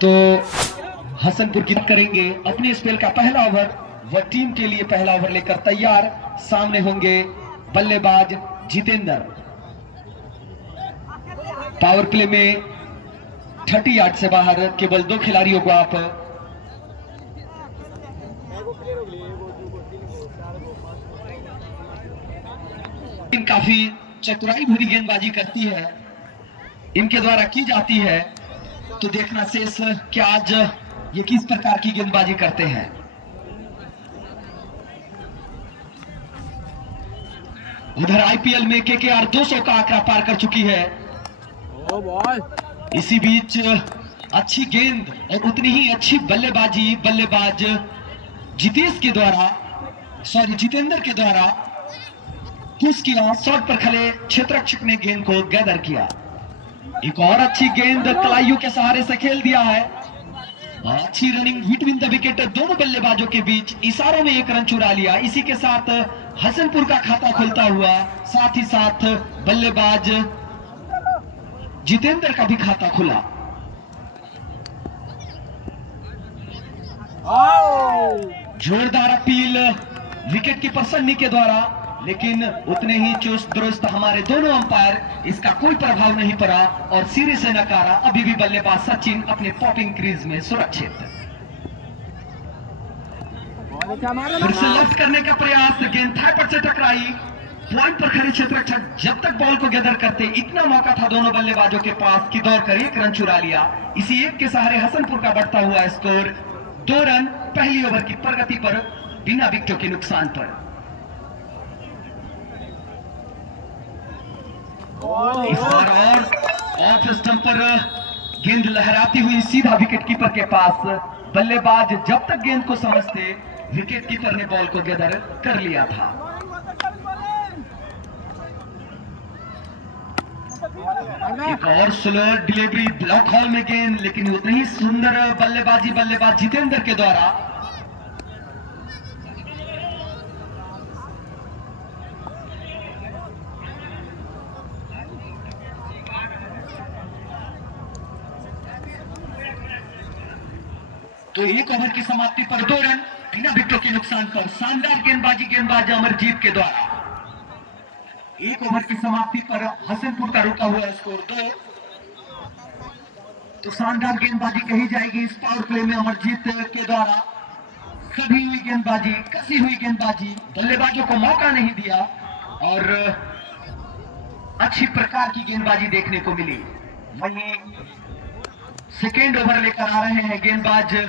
तो हसनपुर की करेंगे अपने स्पेल का पहला ओवर। वह टीम के लिए पहला ओवर लेकर तैयार। सामने होंगे बल्लेबाज जितेंद्र। पावर प्ले में 30 यार्ड से बाहर केवल 2 खिलाड़ियों को आप काफी चतुराई भरी गेंदबाजी करती है, इनके द्वारा की जाती है। तो देखना शेष कि आज ये किस प्रकार की गेंदबाजी करते हैं। उधर आईपीएल में केकेआर 200 का आंकड़ा पार कर चुकी है। इसी बीच अच्छी गेंद और उतनी ही अच्छी बल्लेबाजी बल्लेबाज जितेंद्र के द्वारा पुश किया। शॉट पर खड़े क्षेत्ररक्षक ने गेंद को गैदर किया। एक और अच्छी गेंद कलाइयों के सहारे से खेल दिया है। अच्छी रनिंग बिटवीन द विकेट, दोनों बल्लेबाजों के बीच इशारों में एक रन चुरा लिया। इसी के साथ हसनपुर का खाता खुलता हुआ, साथ ही साथ बल्लेबाज जितेंद्र का भी खाता खुला। जोरदार अपील विकेट कीपर सन्नी के द्वारा, लेकिन उतने ही चुस्त दुरुस्त हमारे दोनों अंपायर, इसका कोई प्रभाव नहीं पड़ा और सिरे से नकारा। अभी भी बल्लेबाज सचिन अपने पॉपिंग क्रीज में सुरक्षित। फिर से लेफ्ट करने का प्रयास, गेंद थाई पर से टकराई। पॉइंट पर खड़े क्षेत्ररक्षक जब तक बॉल को गैदर करते, इतना मौका था दोनों बल्लेबाजों के पास कि दौड़कर एक रन चुरा लिया। इसी एक के सहारे हसनपुर का बढ़ता हुआ स्कोर 2 रन पहली ओवर की प्रगति पर बिना विकेटों के नुकसान पर। इस बार और ऑफ स्टंप पर गेंद लहराती हुई सीधा विकेट कीपर के पास। बल्लेबाज जब तक गेंद को समझते, विकेट कीपर ने बॉल को गैदर कर लिया था। एक और स्लो डिलीवरी ब्लॉक हॉल में गेंद, लेकिन उतनी ही सुंदर बल्लेबाजी बल्लेबाज जितेंद्र के द्वारा। तो एक ओवर की समाप्ति पर 2 रन बिना विकेटों के नुकसान पर। शानदार गेंदबाजी गेंदबाज अमरजीत के द्वारा। एक ओवर की समाप्ति पर हसनपुर का रुका हुआ स्कोर 2। तो शानदार गेंदबाजी कही जाएगी इस पावर प्ले में अमरजीत के द्वारा। सभी हुई गेंदबाजी, कसी हुई गेंदबाजी, बल्लेबाजों को मौका नहीं दिया और अच्छी प्रकार की गेंदबाजी देखने को मिली। वहीं सेकेंड ओवर लेकर आ रहे हैं गेंदबाज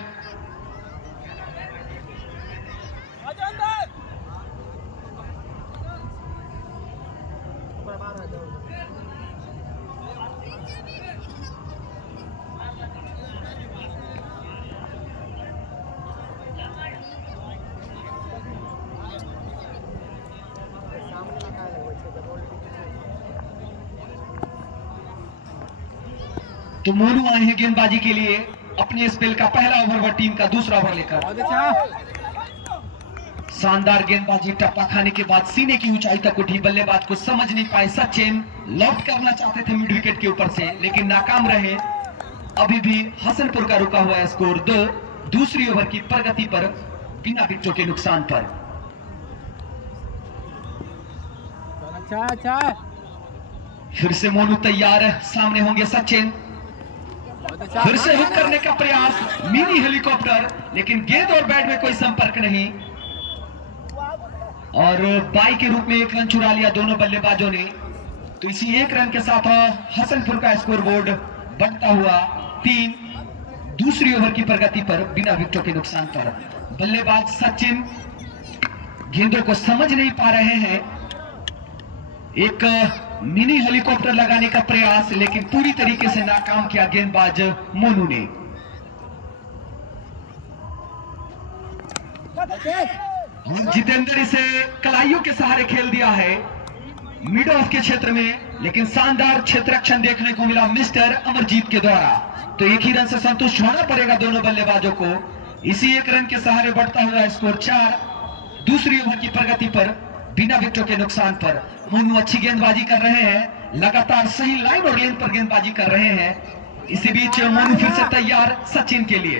तो मोनू आए हैं गेंदबाजी के लिए अपने स्पेल का पहला ओवर व टीम का दूसरा ओवर लेकर। शानदार गेंदबाजी, टप्पा खाने के बाद सीने की ऊंचाई तक उठी। बल्लेबाज को समझ नहीं पाए सचिन। लॉफ्ट करना चाहते थे मिड विकेट के ऊपर से, लेकिन नाकाम रहे। अभी भी हसनपुर का रुका हुआ स्कोर 2। दूसरी ओवर की प्रगति पर बिना विकेटों के नुकसान पर। फिर से मोनू तैयार, सामने होंगे सचिन। फिर से हिट करने का प्रयास, मिनी हेलीकॉप्टर, लेकिन गेंद और बैट में कोई संपर्क नहीं और बाई के रूप में एक रन चुरा लिया दोनों बल्लेबाजों ने। तो इसी एक रन के साथ हसनपुर का स्कोर बोर्ड बढ़ता हुआ 3। दूसरी ओवर की प्रगति पर बिना विकेटों के नुकसान पर। बल्लेबाज सचिन गेंदों को समझ नहीं पा रहे हैं। एक मिनी हेलीकॉप्टर लगाने का प्रयास, लेकिन पूरी तरीके से नाकाम किया गेंदबाज मोनू ने। जितेंद्र इसे कलाइयों के सहारे खेल दिया है मिड ऑफ के क्षेत्र में, लेकिन शानदार क्षेत्ररक्षण देखने को मिला मिस्टर अमरजीत के द्वारा। तो एक ही रन से संतुष्ट होना पड़ेगा दोनों बल्लेबाजों को। इसी एक रन के सहारे बढ़ता हुआ स्कोर 4। दूसरी ओवर की प्रगति पर बिना विकेटों के नुकसान पर। मोनू अच्छी गेंदबाजी कर रहे हैं, लगातार सही लाइन और लेंथ पर गेंदबाजी कर रहे हैं। इसी बीच मोनू फिर से तैयार सचिन के लिए,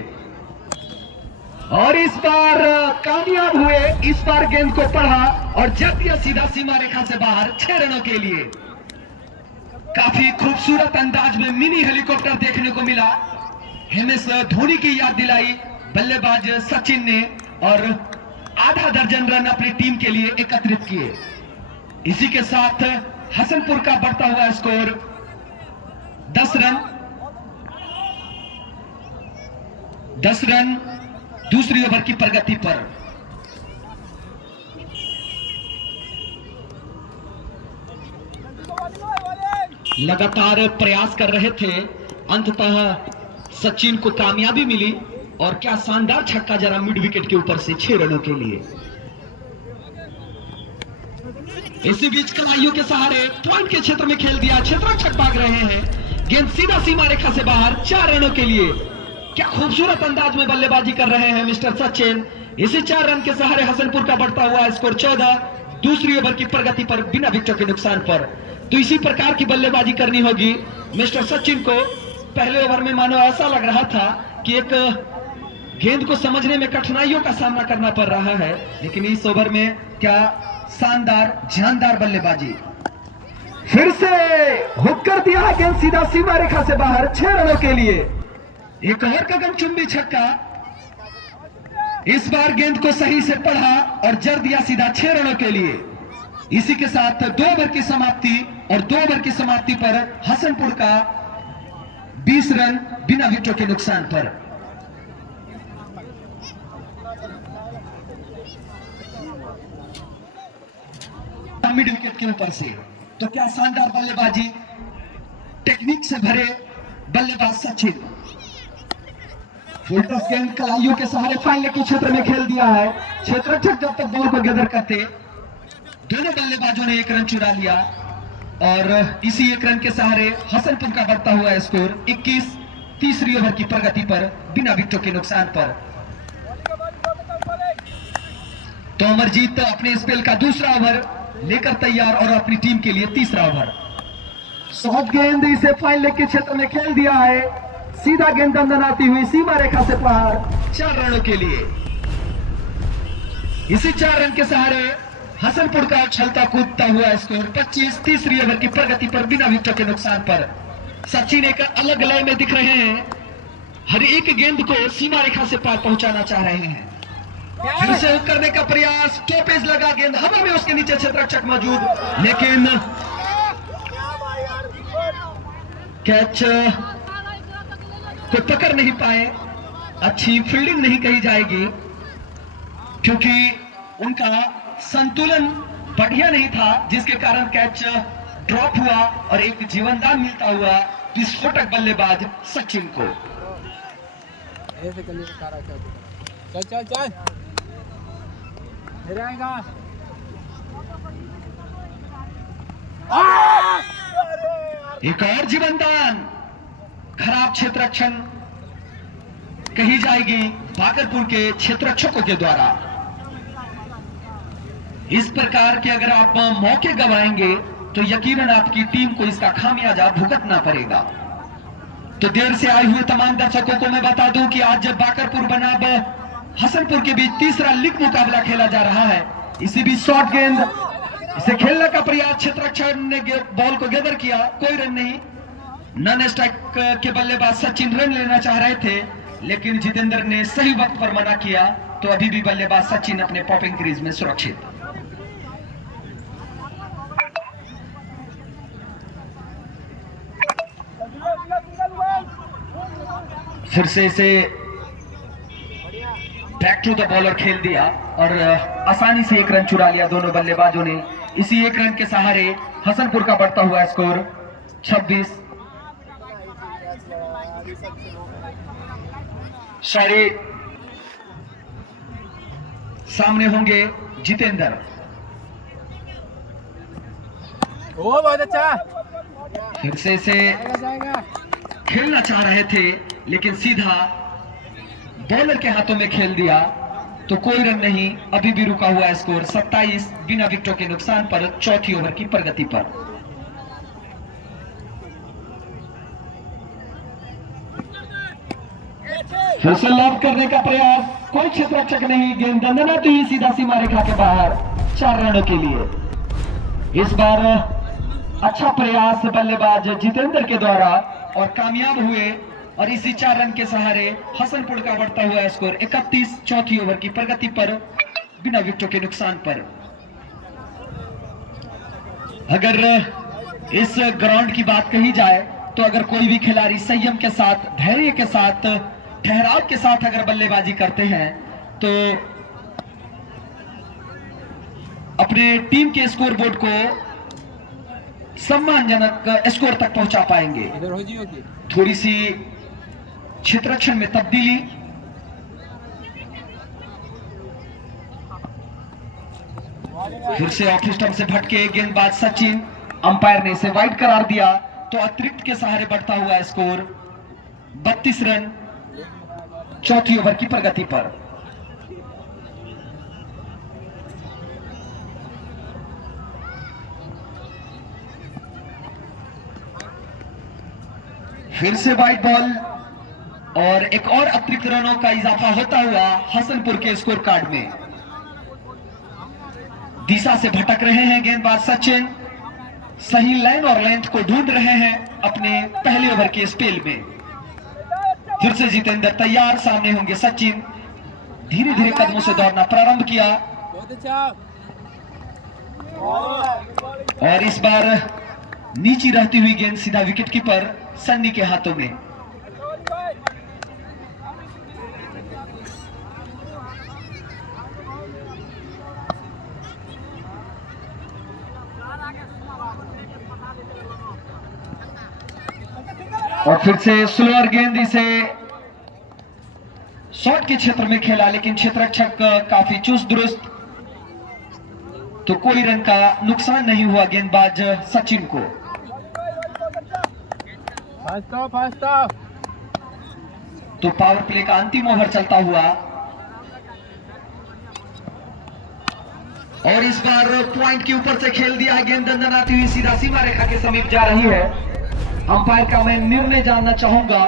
और इस बार कामयाब हुए। इस बार गेंद को पढ़ा और जब दिया सीधा सीमा रेखा से बाहर 6 रनों के लिए। काफी खूबसूरत अंदाज में मिनी हेलीकॉप्टर देखने को मिला। एमएस धोनी की याद दिलाई बल्लेबाज सचिन ने और आधा दर्जन रन अपनी टीम के लिए एकत्रित किए। इसी के साथ हसनपुर का बढ़ता हुआ स्कोर 10 रन। 10 रन दूसरी ओवर की प्रगति पर। लगातार प्रयास कर रहे थे, अंततः सचिन को कामयाबी मिली और क्या शानदार छक्का जरा मिड विकेट के ऊपर से 6 रनों के लिए। इसी बीच कलाइयों के सहारे पॉइंट के क्षेत्र में खेल दिया, क्षेत्ररक्षक भाग रहे हैं, गेंद सीधा सीमा रेखा से बाहर 4 रनों के लिए। क्या खूबसूरत अंदाज में बल्लेबाजी कर रहे हैं मिस्टर सचिन। इसी 4 रन के सहारे हसनपुर का बढ़ता हुआ स्कोर 14 दूसरी ओवर की प्रगति पर बिना विकेटों के नुकसान पर। तो इसी प्रकार की बल्लेबाजी करनी होगी मिस्टर सचिन को। पहले ओवर में मानो ऐसा लग रहा था कि एक गेंद को समझने में कठिनाइयों का सामना करना पड़ रहा है, लेकिन इस ओवर में क्या शानदार जानदार बल्लेबाजी। फिर से हुक कर दिया, गेंद सीधा सीमा रेखा से बाहर 6 रनों के लिए। एक और गगनचुंबी छक्का। इस बार गेंद को सही से पढ़ा और जड़ दिया सीधा 6 रनों के लिए। इसी के साथ 2 ओवर की समाप्ति और 2 ओवर की समाप्ति पर हसनपुर का 20 रन बिना विकेटों के नुकसान पर। मिड विकेट के ऊपर से तो क्या शानदार बल्लेबाजी, टेक्निक से भरे बल्लेबाज सचिन। फुल टॉस गेंद कलाइयों के सहारे फाइनल के क्षेत्र में खेल दिया है। क्षेत्ररक्षक जब तक बॉल को गैदर करते, दोनों बल्लेबाजों ने 1 रन चुरा लिया और इसी 1 रन के सहारे हसनपुर का बढ़ता हुआ स्कोर 21 तीसरी ओवर की प्रगति पर बिना विकेटों के नुकसान पर। तो अमरजीत अपने स्पेल का दूसरा ओवर लेकर तैयार और अपनी टीम के लिए तीसरा ओवर। शॉर्ट गेंद इसे फाइनल के क्षेत्र में खेल दिया है, सीधा गेंद अंदर आती हुई सीमा रेखा से बाहर 4 रनों के लिए। इसी 4 रन के सहारे हसनपुर का उछलता कूदता हुआ स्कोर 25 तीसरी ओवर की प्रगति पर बिना विकेटों के नुकसान पर। सचिन एक अलग लय में दिख रहे हैं, हर एक गेंद को सीमा रेखा से पार पहुंचाना चाह रहे हैं। फिर से हुक करने का प्रयास, स्टॉपेज लगा, गेंद हवा में, उसके नीचे क्षेत्ररक्षक मौजूद, लेकिन कैच को पकड़ नहीं पाए। अच्छी फील्डिंग नहीं कही जाएगी क्योंकि उनका संतुलन बढ़िया नहीं था, जिसके कारण कैच ड्रॉप हुआ और एक जीवनदान मिलता हुआ विस्फोटक बल्लेबाज सचिन को। चल चल चल एक और जीवनदान, खराब क्षेत्ररक्षण कही जाएगी बाकरपुर के क्षेत्ररक्षकों के द्वारा। इस प्रकार के अगर आप मौके गंवाएंगे तो यकीनन आपकी टीम को इसका खामियाजा भुगतना पड़ेगा। तो देर से आए हुए तमाम दर्शकों को मैं बता दूं कि आज बाकरपुर बनाम हसनपुर के बीच तीसरा लीग मुकाबला खेला जा रहा है। इसी बीच शॉर्ट गेंद, इसे खेलने का प्रयास, क्षेत्ररक्षक ने बॉल को गैदर किया, कोई रन नहीं। नॉन स्ट्राइक के बल्लेबाज सचिन रन लेना चाह रहे थे, लेकिन जितेंद्र ने सही वक्त पर मना किया, तो अभी भी बल्लेबाज सचिन अपने पॉपिंग क्रीज में सुरक्षित। फिर से इसे बैक टू द बॉलर खेल दिया और आसानी से 1 रन चुरा लिया दोनों बल्लेबाजों ने। इसी 1 रन के सहारे हसनपुर का बढ़ता हुआ स्कोर 26। शायद सामने होंगे जितेंद्र। ओ बहुत अच्छा, फिर से इसे खेलना चाह रहे थे, लेकिन सीधा बॉलर के हाथों में खेल दिया, तो कोई रन नहीं। अभी भी रुका हुआ स्कोर 27 बिना विकेटों के नुकसान पर चौथी ओवर की प्रगति पर। फिर से लॉक करने का प्रयास, कोई क्षेत्ररक्षक नहीं, गेंद दंडनाती हुई सीधा सीमा रेखा के बाहर 4 रनों के लिए। इस बार अच्छा प्रयास बल्लेबाज जितेंद्र के द्वारा और कामयाब हुए और इसी 4 रन के सहारे हसनपुर का बढ़ता हुआ स्कोर 31 चौथी ओवर की प्रगति पर बिना विकेटों के नुकसान पर। अगर इस ग्राउंड की बात कही जाए तो अगर कोई भी खिलाड़ी संयम के साथ, धैर्य के साथ, ठहराव के साथ अगर बल्लेबाजी करते हैं तो अपने टीम के स्कोर बोर्ड को सम्मानजनक स्कोर तक पहुंचा पाएंगे। इधर हो जी होगी। थोड़ी सी क्षेत्ररक्षण में तब्दीली, फिर से ऑफ स्टंप से भटके गेंदबाज सचिन, अंपायर ने इसे वाइड करार दिया तो अतिरिक्त के सहारे बढ़ता हुआ स्कोर 32 रन चौथी ओवर की प्रगति पर। फिर से वाइड बॉल और एक और अतिरिक्त रनों का इजाफा होता हुआ हसनपुर के स्कोर कार्ड में। दिशा से भटक रहे हैं गेंदबाज सचिन, सही लाइन और लेंथ को ढूंढ रहे हैं अपने पहले ओवर के स्पेल में। फिर से जितेंद्र तैयार, सामने होंगे सचिन, धीरे धीरे कदमों से दौड़ना प्रारंभ किया बहुत अच्छा। और इस बार नीची रहती हुई गेंद सीधा विकेट कीपर सन्नी के हाथों में। और फिर से स्लोअर गेंद, इसे शॉट के क्षेत्र में खेला लेकिन क्षेत्ररक्षक काफी चुस्त दुरुस्त, तो कोई रन का नुकसान नहीं हुआ गेंदबाज सचिन को। फास्ट। तो पावर प्ले का अंतिम ओवर चलता हुआ और इस बार पॉइंट के ऊपर से खेल दिया, गेंद दंडनाती हुई सीधा सीमा रेखा के समीप जा रही है। अंपायर का मैं निर्णय जानना चाहूंगा।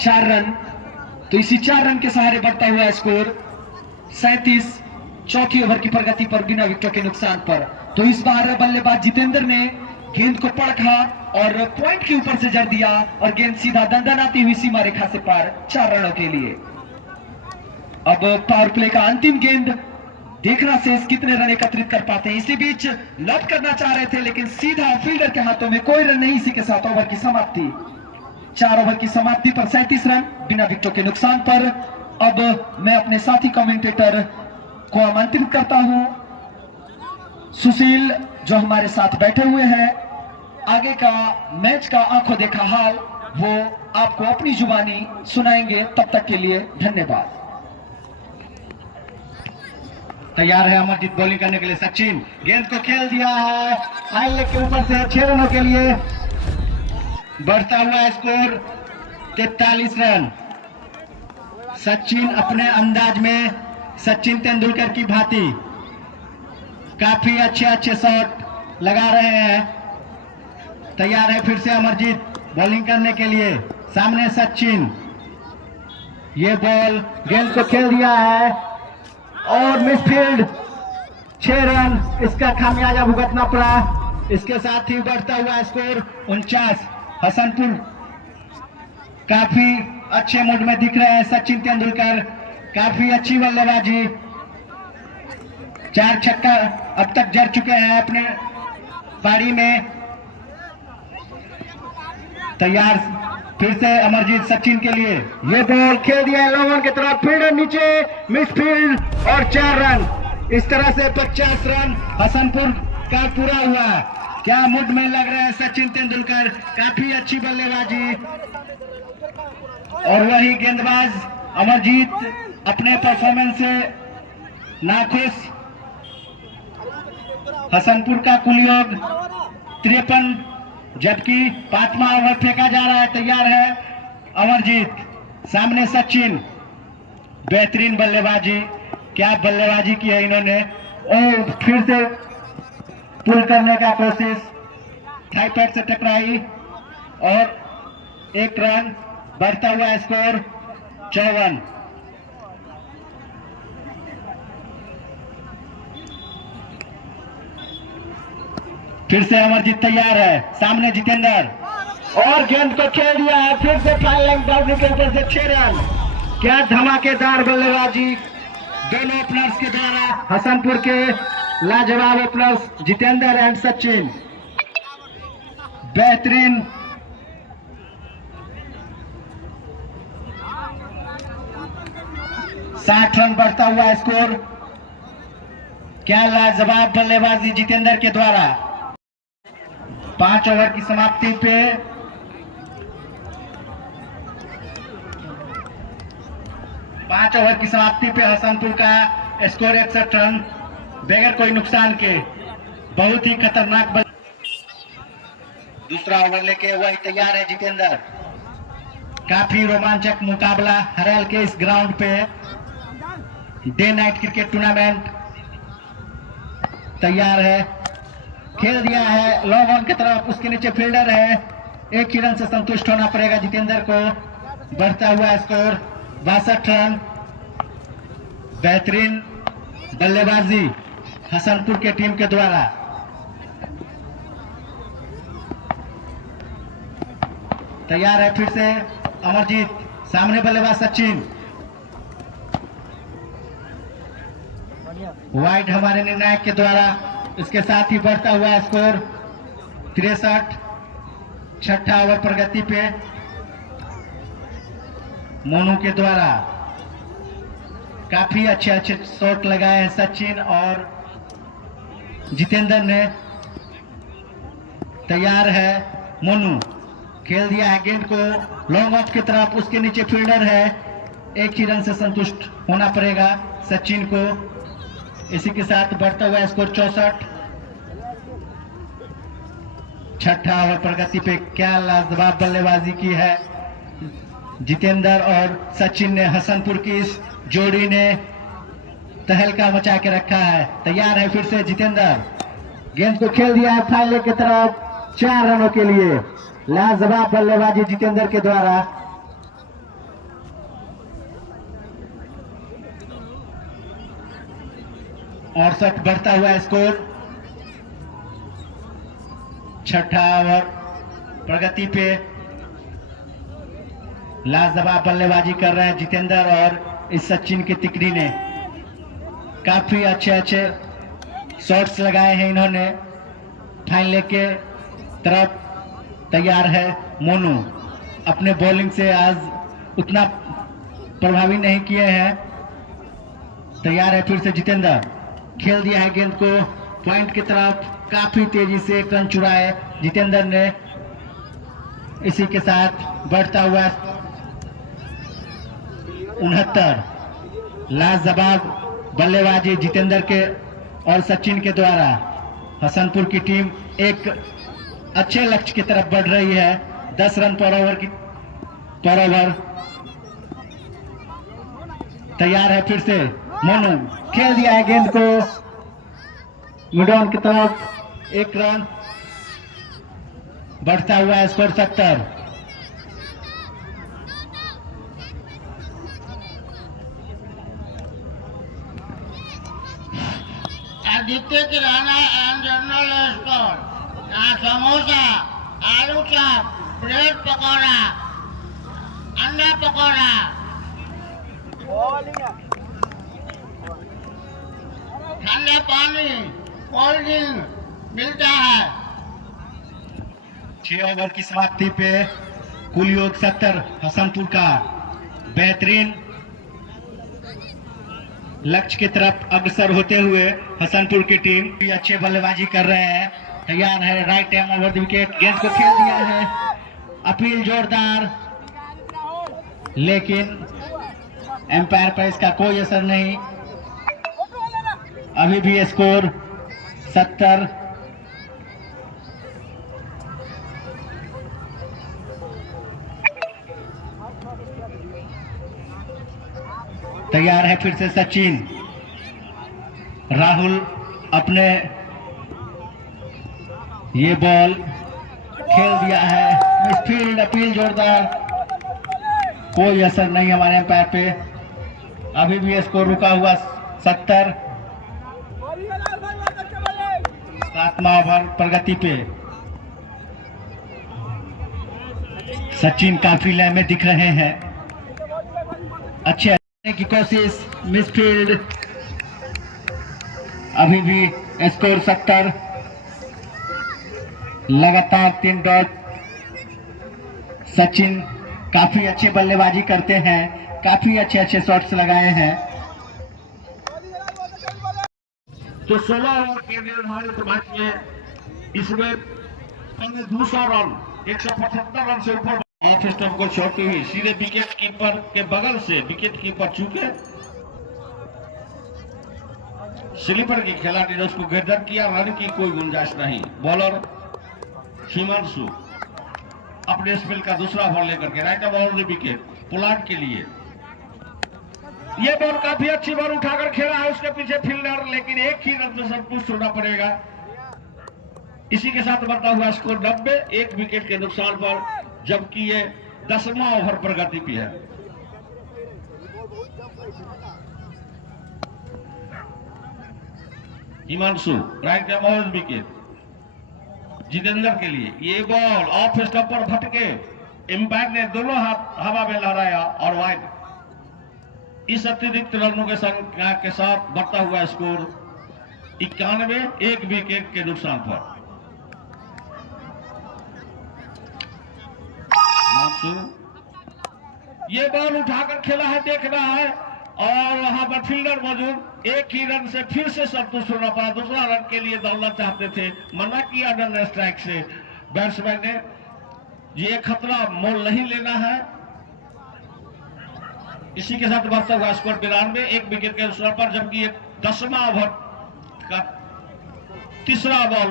चार रन, तो इसी 4 रन के सहारे बढ़ता हुआ स्कोर 37 चौथी ओवर की प्रगति पर बिना विकेटों के नुकसान पर। तो इस बार बल्लेबाज जितेंद्र ने गेंद को पड़खा और पॉइंट के ऊपर से जड़ दिया और गेंद सीधा दंडनाती हुई सीमा रेखा से पार 4 रनों के लिए। अब पावर प्ले का अंतिम गेंद, देखना शेष कितने रन एकत्रित कर पाते हैं। इसी बीच लॉक करना चाह रहे थे लेकिन सीधा फील्डर के हाथों में, कोई रन नहीं। इसी के साथ ओवर की समाप्ति, 4 ओवर की समाप्ति पर 37 रन बिना विकेटों के नुकसान पर। अब मैं अपने साथी कमेंटेटर को आमंत्रित करता हूं, सुशील जो हमारे साथ बैठे हुए हैं, आगे का मैच का आंखों देखा हाल वो आपको अपनी जुबानी सुनाएंगे। तब तक के लिए धन्यवाद। तैयार है अमरजीत बॉलिंग करने के लिए। सचिन गेंद को खेल दिया है हाई लेग के ऊपर से 6 रनों के लिए, बढ़ता हुआ स्कोर 43 रन। सचिन अपने अंदाज में सचिन तेंदुलकर की भांति काफी अच्छे शॉट लगा रहे हैं। तैयार है फिर से अमरजीत बॉलिंग करने के लिए। सामने सचिन, ये बॉल गेंद को खेल दिया है और मिसफील्ड, 6 रन इसका खामियाजा भुगतना पड़ा। इसके साथ ही बढ़ता हुआ स्कोर 49। हसनपुर काफी अच्छे मूड में दिख रहे हैं। सचिन तेंदुलकर काफी अच्छी बल्लेबाजी, 4 छक्का अब तक जड़ चुके हैं अपने पारी में। तैयार फिर से अमरजीत सचिन के लिए, ये बॉल खेल दिया है लोगों की तरफ, फील्डर नीचे, मिसफील्ड और 4 रन। इस तरह से 50 रन हसनपुर का पूरा हुआ। क्या मूड में लग रहे हैं सचिन तेंदुलकर, काफी अच्छी बल्लेबाजी। और वही गेंदबाज अमरजीत अपने परफॉर्मेंस से नाखुश। हसनपुर का कुल योग 53, जबकि 5वां ओवर फेंका जा रहा है। तैयार है अमरजीत, सामने सचिन, बेहतरीन बल्लेबाजी, क्या बल्लेबाजी की है इन्होंने। और फिर से पुल करने का कोशिश, थाई पैड से टकराई और 1 रन। बढ़ता हुआ स्कोर 54। फिर से अमरजीत तैयार है, सामने जितेंद्र और गेंद को खेल दिया है। फिर से फाइल लाइन बाउंड्री के ऊपर से 6 रन। क्या धमाकेदार बल्लेबाजी दोनों ओपनर्स के द्वारा। हसनपुर के लाजवाब ओपनर्स जितेंद्र एंड सचिन, बेहतरीन। साठ रन बढ़ता हुआ स्कोर। क्या लाजवाब बल्लेबाजी जितेंद्र के द्वारा। 5 ओवर की समाप्ति पे 5 ओवर की समाप्ति पे हसनपुर का स्कोर 61 रन बगैर कोई नुकसान के। बहुत ही खतरनाक बल। दूसरा ओवर लेके वही तैयार है जितेंद्र। काफी रोमांचक मुकाबला हरेल के इस ग्राउंड पे डे नाइट क्रिकेट टूर्नामेंट तैयार है। खेल दिया है लॉन्ग ऑन की तरफ, उसके नीचे फील्डर है। 1 ही रन से संतुष्ट होना पड़ेगा जितेंद्र को। बढ़ता हुआ स्कोर 62 रन। बेहतरीन बल्लेबाजी हसनपुर के टीम के द्वारा। तैयार है फिर से अमरजीत, सामने बल्लेबाज सचिन। वाइड हमारे निर्णायक के द्वारा। इसके साथ ही बढ़ता हुआ स्कोर 63। छठा ओवर प्रगति पे मोनू के द्वारा। काफी अच्छे शॉट लगाए हैं सचिन और जितेंद्र ने। तैयार है मोनू, खेल दिया है गेंद को लॉन्ग ऑफ की तरफ, उसके नीचे फील्डर है। 1 ही रन से संतुष्ट होना पड़ेगा सचिन को। इसी के साथ बढ़ता हुआ स्कोर 64। छठा ओवर प्रगति पे क्या लाजवाब बल्लेबाजी की है जितेंद्र और सचिन ने। हसनपुर की इस जोड़ी ने तहलका मचा के रखा है। तैयार है फिर से जितेंद्र, गेंद को खेल दिया है फाइनल की तरफ 4 रनों के लिए। लाजवाब बल्लेबाजी जितेंद्र के द्वारा। और 68 बढ़ता हुआ स्कोर। छठा ओवर प्रगति पे लाजवाब बल्लेबाजी कर रहे हैं जितेंद्र और इस सचिन के तिकड़ी ने। काफी अच्छे शॉट्स लगाए हैं इन्होंने। फाइनल के तरफ तैयार है मोनू। अपने बॉलिंग से आज उतना प्रभावी नहीं किए हैं। तैयार है फिर से जितेंद्र, खेल दिया है गेंद को पॉइंट की तरफ। काफी तेजी से 1 रन चुराए जितेंद्र ने। इसी के साथ बढ़ता हुआ 69। लाजवाब बल्लेबाजी जितेंद्र के और सचिन के द्वारा। हसनपुर की टीम एक अच्छे लक्ष्य की तरफ बढ़ रही है। 10 रन पर ओवर। तैयार है फिर से मोनू, खेल दिया है गेंद को मिड ऑन की तरफ। 1 रन। बढ़ता हुआ score 70। Aditya kirana and general store. यहाँ समोसा, आलू चाप, ब्रेड पकौड़ा, अंडा पकौड़ा, ठंडा पानी, कोल्ड ड्रिंक मिलता है। 6 ओवर की समाप्ति पे कुल योग 70 हसनपुर का। बेहतरीन लक्ष्य की तरफ अग्रसर होते हुए हसनपुर की टीम भी अच्छे बल्लेबाजी कर रहे हैं। तैयार है right hand over the wicket, गेंद को खेल दिया है। अपील जोरदार, लेकिन एम्पायर पर इसका कोई असर नहीं। अभी भी स्कोर 70। तैयार है फिर से सचिन। राहुल अपने ये बॉल खेल दिया है। मिसफील्ड अपील जोरदार, कोई असर नहीं हमारे एम्पायर पे। अभी भी स्कोर रुका हुआ 70। 7वां ओवर प्रगति पे। सचिन काफी लय में दिख रहे हैं। अच्छे की कोशिश, मिसफील्ड। अभी भी स्कोर 70। लगातार 3 डॉट। सचिन काफी अच्छे बल्लेबाजी करते हैं, काफी अच्छे शॉट्स लगाए हैं। तो 16 ओवर के निर्धारित मैच में इसमें पहले दूसरा रन 175 रन से ऊपर स्टंप को छोड़ती हुई सीधे विकेट कीपर के बगल से विकेट कीपर चूके स्लीपर के खिलाड़ी ने उसको गिरदर किया। रन की कोई गुंजाइश नहीं। बॉलर हिमांशु अपने स्पेल का दूसरा बॉल लेकर के राइट बॉल विकेट पोलार्ड के लिए। ये बॉल काफी अच्छी बॉल उठाकर खेला है उसके पीछे फील्डर, लेकिन एक ही रन से सब कुछ छोड़ना पड़ेगा। इसी के साथ बढ़ता हुआ स्कोर 90, 1 विकेट के नुकसान पर, जबकि ये 10वां ओवर प्रगति पे है। Himanshu right ball wicket Jitendra के लिए। ये बॉल ऑफ स्टंप पर भटके, एम्पायर ने दोनों हाथ हवा में लहराया और वाइड। इस अतिरिक्त रनों के संख्या के साथ बढ़ता हुआ स्कोर 91, 1 विकेट के नुकसान पर। ये बॉल उठाकर खेला है, देख रहा है, और वहां पर फील्डर मौजूद। एक ही रन से फिर से संतुष्ट होना पड़ा। दूसरा रन के लिए दौड़ना चाहते थे, मना किया रन स्ट्राइक से बैट्समैन ने। ये खतरा मोल नहीं लेना है। इसी के साथ बढ़ता हुआ स्कोर 92, 1 विकेट के नुकसान पर, जबकि 10वां ओवर का तीसरा बॉल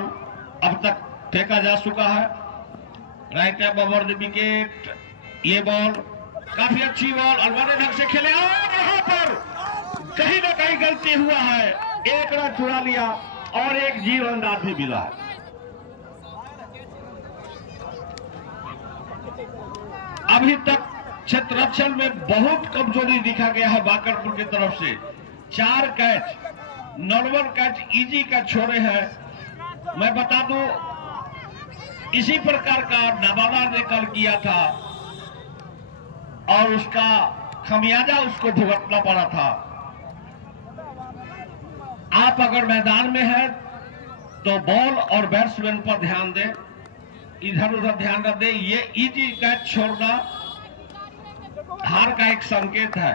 अब तक फेंका जा चुका है। Right hand over the wicket. ये बॉल काफी अच्छी बॉल और बड़े ढंग से खेले, और यहाँ पर कहीं ना कहीं गलती हुआ है। 1 रन चुरा लिया और 1 जीवनदान भी मिला। अभी तक क्षेत्ररक्षण में बहुत कमजोरी दिखा गया है बाकरपुर की तरफ से। 4 catch, normal catch easy catch छोड़े हैं। मैं बता दूं, इसी प्रकार का नवादा ने कल किया था और उसका खमियाजा उसको भुगतना पड़ा था। आप अगर मैदान में हैं तो बॉल और बैट्समैन पर ध्यान दें, इधर उधर ध्यान न दें। ये इजी कैच छोड़ना हार का एक संकेत है।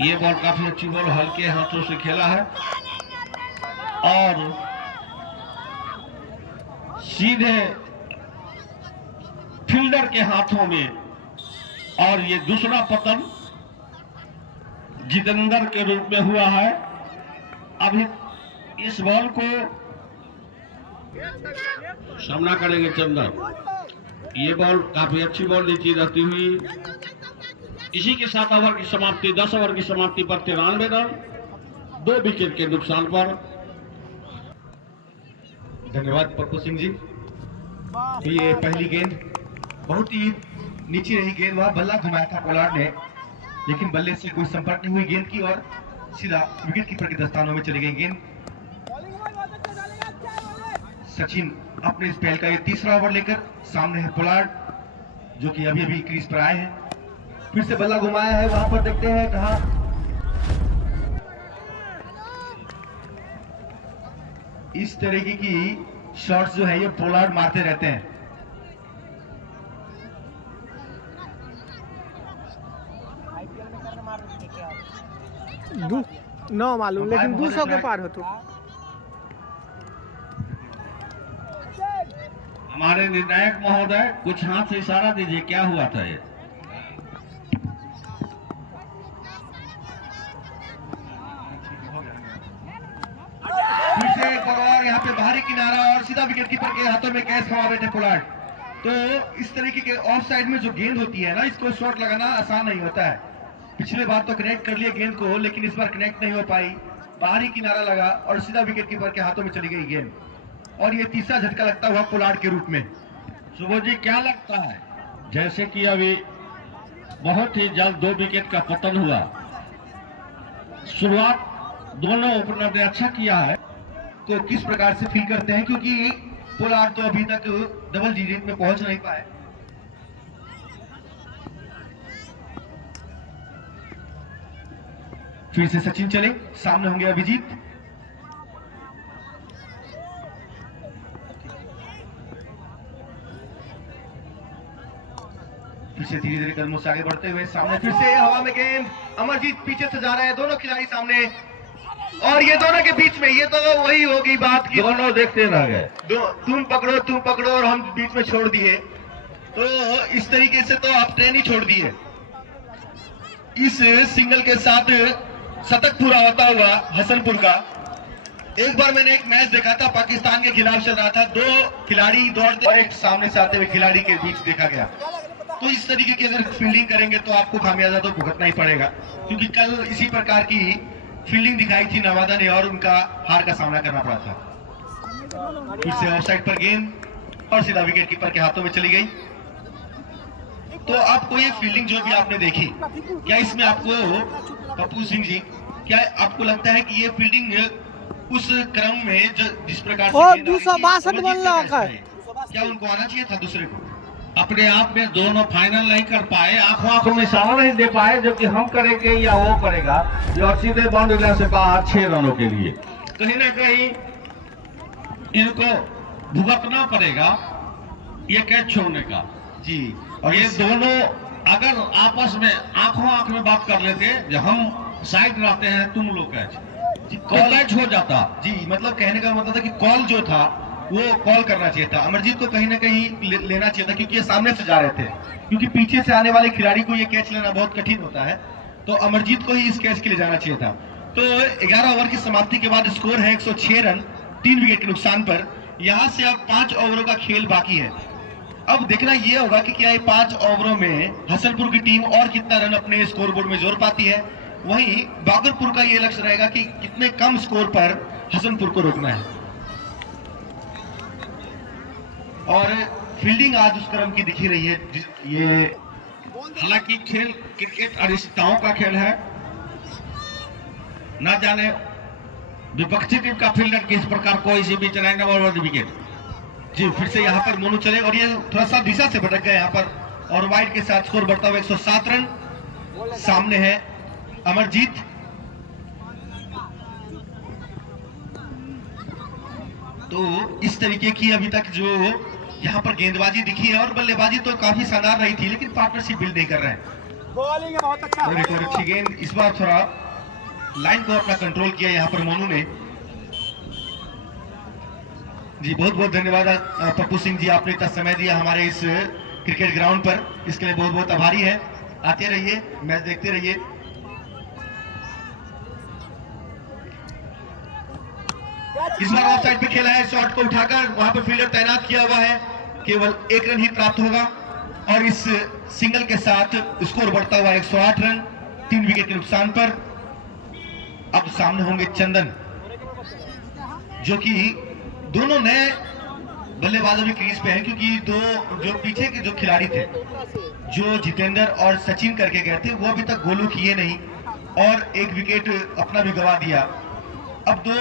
ये बॉल काफी अच्छी बॉल हल्के हाथों से खेला है और सीधे फील्डर के हाथों में, और ये दूसरा पतन जितेंद्र के रूप में हुआ है। अभी इस बॉल को सामना करेंगे चंदन। ये बॉल काफी अच्छी बॉल नीचे रहती हुई। इसी के साथ ओवर की समाप्ति, 10 ओवर की समाप्ति पर 93 रन, 2 विकेट के नुकसान पर। धन्यवाद पप्पू सिंह जी। तो ये पहली गेंद बहुत ही नीचे रही गेंद, वहां बल्ला घुमाया था पोलार्ड ने, लेकिन बल्ले से कोई संपर्क नहीं हुई गेंद की और सीधा विकेट कीपर के दस्तानों में चली गई गेंद। सचिन अपने स्पेल का ये तीसरा ओवर लेकर सामने है पोलार्ड, जो कि अभी अभी क्रीज पर आए हैं। फिर से बल्ला घुमाया है, वहां पर देखते हैं कहां इस तरीके की शॉट्स जो है ये पोलार्ड मारते रहते हैं। न मालूम, लेकिन 200 के पार हो तो। हमारे निर्णायक महोदय कुछ हाथ से इशारा दीजिए, क्या हुआ था ये? फिर से एक और यहाँ पे बाहरी किनारा और सीधा विकेट कीपर के हाथों में कैच थमा बैठे पोलार्ड। तो इस तरीके के ऑफ साइड में जो गेंद होती है ना, इसको शॉट लगाना आसान नहीं होता है। पिछले बार तो कनेक्ट कर लिया गेंद को, लेकिन इस बार कनेक्ट नहीं हो पाई। बाहरी किनारा लगा और सीधा विकेट कीपर के हाथों में चली गई गेंद, और ये तीसरा झटका लगता हुआ पोलार्ड के रूप में। सुबोध जी क्या लगता है, जैसे कि अभी बहुत ही जल्द 2 विकेट का पतन हुआ, शुरुआत दोनों ओपनर ने अच्छा किया है, को किस प्रकार से फील करते हैं, क्योंकि पोलार्ड तो अभी तक डबल डिजिट में पहुंच नहीं पाए। फिर से सचिन चले, सामने होंगे अभिजीत। फिर से धीरे धीरे कदमों से आगे बढ़ते हुए सामने, फिर से हवा में गेंद, अमरजीत पीछे से जा रहे हैं, दोनों खिलाड़ी सामने, और ये दोनों के बीच में ये तो वही होगी बात की दोनों देखते रह गए, तुम पकड़ो और हम बीच में छोड़ दिए। तो इस तरीके से तो आप ट्रेन ही छोड़ दिए। इस सिंगल के साथ शतक पूरा होता हुआ हसनपुर का। एक बार मैंने एक मैच देखा था, पाकिस्तान के खिलाफ चल रहा था, 2 खिलाड़ी दौड़ते और एक सामने से आते हुए खिलाड़ी के बीच देखा गया। तो इस तरीके की अगर फील्डिंग करेंगे तो आपको खामियाजा तो भुगतना ही पड़ेगा, क्योंकि कल इसी प्रकार की फील्डिंग दिखाई थी नवादा ने और उनका हार का सामना करना पड़ा था। फिर से ऑफसाइड पर गेंद और सीधा विकेट कीपर के हाथों में चली गई। तो आपको ये फील्डिंग जो भी आपने देखी, क्या इसमें आपको पप्पू सिंह जी, क्या आपको लगता है कि ये फील्डिंग उस क्रम में जिस प्रकार से 262 बन रहा है, क्या उनको आना चाहिए था दूसरे को? अपने आप में दोनों फाइनल नहीं कर पाए, आंखों में इशारा नहीं दे पाए जो कि हम करेंगे या वो करेगा, और सीधे बाउंड्री लाइन से बाहर 6 रनों के लिए। कहीं ना कहीं इनको भुगतना पड़ेगा ये कैच छोड़ने का जी। और ये दोनों अगर आपस में आंख में बात कर लेते, जो हम साइड रहते हैं तुम लोग कैच, कैच हो जाता जी। मतलब कहने का मतलब था कि कॉल जो था वो कॉल करना चाहिए था, अमरजीत को कहीं ना कहीं लेना चाहिए था, क्योंकि ये सामने से जा रहे थे, क्योंकि पीछे से आने वाले खिलाड़ी को ये कैच लेना बहुत कठिन होता है, तो अमरजीत को ही इस कैच के लिए जाना चाहिए था। तो 11 ओवर की समाप्ति के बाद स्कोर है 106 रन 3 विकेट के नुकसान पर। यहां से अब 5 ओवरों का खेल बाकी है। अब देखना यह होगा कि क्या ये 5 ओवरों में हसनपुर की टीम और कितना रन अपने स्कोरबोर्ड में जोड़ पाती है। वहीं बागरपुर का ये लक्ष्य रहेगा कि कितने कम स्कोर पर हसनपुर को रोकना है। और फील्डिंग आज उस क्रम की दिखी रही है। ये हालांकि खेल क्रिकेट अनिश्चितताओं का खेल है, ना जाने विपक्षी टीम का फील्डर किस प्रकार को इसी बीच रहने वाला विकेट। जी फिर से यहाँ पर मोनू चले और ये थोड़ा सा दिशा से भटक गए यहाँ पर, और वाइड के साथ स्कोर बढ़ता हुआ 107 रन। सामने है अमरजीत, तो इस तरीके की अभी तक जो यहाँ पर गेंदबाजी दिखी है, और बल्लेबाजी तो काफी शानदार रही थी, लेकिन पार्टनरशिप बिल्ड नहीं कर रहे हैं। बॉलिंग बहुत अच्छा, और एक और अच्छी गेंद, इस बार थोड़ा लाइन को अपना कंट्रोल किया यहाँ पर मोनू ने। जी बहुत बहुत धन्यवाद पप्पू सिंह जी, आपने इतना समय दिया हमारे इस क्रिकेट ग्राउंड पर, इसके लिए बहुत बहुत आभारी है। आते रहिए, मैच देखते रहिए। इस बार ऑफ साइड पे खेला है, शॉट को उठाकर वहां पर फील्डर तैनात किया हुआ है, केवल 1 रन ही प्राप्त होगा, और इस सिंगल के साथ स्कोर बढ़ता हुआ 108 रन 3 विकेट के नुकसान पर। अब सामने होंगे चंदन, जो कि दोनों नए बल्लेबाजों भी क्रीज पे हैं, क्योंकि जो पीछे के जो खिलाड़ी थे, जो जितेंद्र और सचिन करके गए थे, वो अभी तक गोलू किए नहीं और 1 विकेट अपना भी गवा दिया। अब 2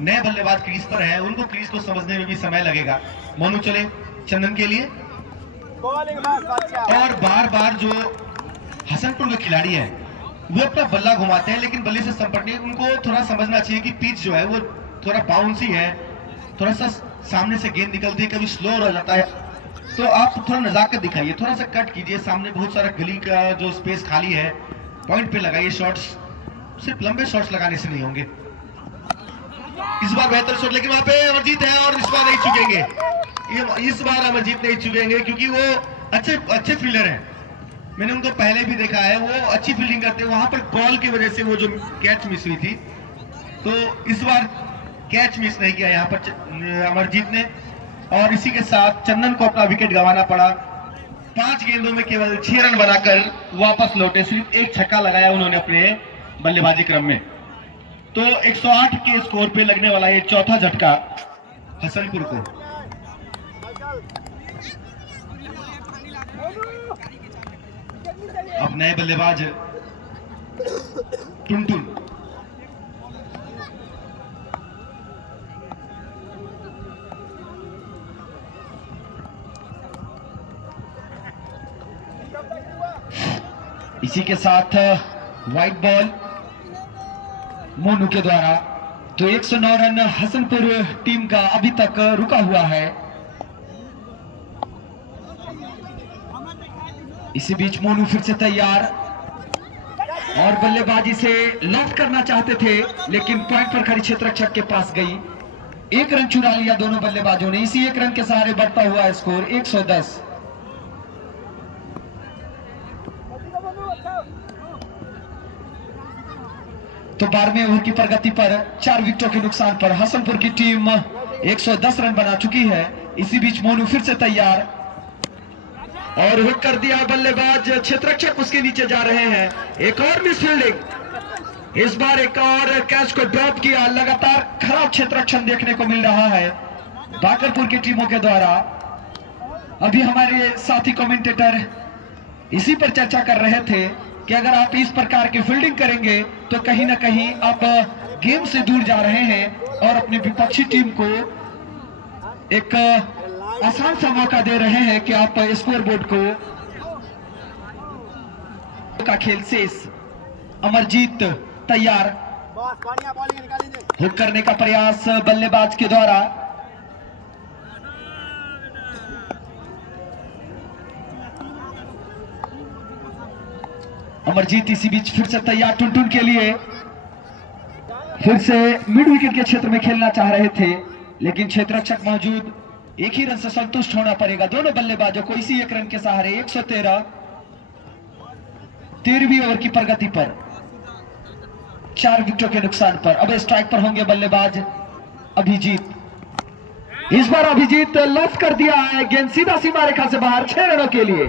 नए बल्लेबाज क्रीज पर हैं, उनको क्रीज को समझने में भी समय लगेगा। मोनू चले चंदन के लिए, और बार बार जो हसनपुर के खिलाड़ी हैं वो अपना बल्ला घुमाते हैं, लेकिन बल्ले से संपर्क नहीं। उनको थोड़ा समझना चाहिए कि पिच जो है वो थोड़ा बाउंसी है, थोड़ा सा सामने से गेंद निकलती है, कभी स्लो हो जाता है, तो आप थोड़ा नजाकत दिखाइए, थोड़ा सा कट कीजिए। सामने बहुत सारा गली का जो स्पेस खाली है, पॉइंट पे लगाइए शॉट्स, सिर्फ लंबे शॉट्स लगाने से नहीं होंगे। इस बार बेहतर शॉट, लेकिन वहां पे अमरजीत है और इस बार नहीं चुकेंगे। इस बार अमरजीत नहीं चुकेंगे, क्योंकि वो अच्छे फील्डर हैं, मैंने उनको पहले भी देखा है, वो अच्छी फील्डिंग करते हैं। वहां पर कॉल की वजह से वो जो कैच मिस हुई थी, तो इस बार कैच मिस नहीं किया यहाँ पर अमरजीत ने, और इसी के साथ चंदन को अपना विकेट गंवाना पड़ा। 5 गेंदों में केवल 6 रन बनाकर वापस लौटे, सिर्फ 1 छक्का लगाया उन्होंने अपने बल्लेबाजी क्रम में। तो 108 के स्कोर पे लगने वाला ये चौथा झटका हसनपुर को। अब नए बल्लेबाज टुनटुन। इसी के साथ व्हाइट बॉल मोनू के द्वारा। तो 109 रन हसनपुर टीम का अभी तक रुका हुआ है। इसी बीच मोनू फिर से तैयार और बल्लेबाजी से लॉक करना चाहते थे, लेकिन पॉइंट पर खड़ी क्षेत्ररक्षक के पास गई। 1 रन चुरा लिया दोनों बल्लेबाजों ने। इसी 1 रन के सहारे बढ़ता हुआ स्कोर 110। तो 12वें ओवर की प्रगति पर 4 विकेटों के नुकसान पर हसनपुर की टीम 110 रन बना चुकी है। इसी बीच मोनू फिर से तैयार और हुक कर दिया बल्लेबाज, क्षेत्ररक्षक उसके नीचे जा रहे हैं। एक और मिस फील्डिंग, इस बार एक और कैच को ड्रॉप किया। लगातार खराब क्षेत्ररक्षण देखने को मिल रहा है बाकरपुर की टीमों के द्वारा। अभी हमारे साथी कमेंटेटर इसी पर चर्चा कर रहे थे कि अगर आप इस प्रकार की फील्डिंग करेंगे तो कहीं ना कहीं आप गेम से दूर जा रहे हैं और अपनी विपक्षी टीम को एक आसान सा मौका दे रहे हैं कि आप स्कोर बोर्ड का खेल शेष। अमरजीत तैयार, हुक करने का प्रयास बल्लेबाज के द्वारा। अमरजीत इसी बीच फिर से तैयार टुनटुन के लिए। फिर से मिड विकेट के क्षेत्र में खेलना चाह रहे थे, लेकिन क्षेत्ररक्षक मौजूद। एक ही रन से संतुष्ट होना पड़ेगा दोनों बल्लेबाजों को। इसी 1 रन के सहारे 113। 13वीं ओवर की प्रगति पर 4 विकेटों के नुकसान पर अब स्ट्राइक पर होंगे बल्लेबाज अभिजीत। इस बार अभिजीत लॉक कर दिया है, गेंद सीधा सीमा रेखा से बाहर 6 रनों के लिए।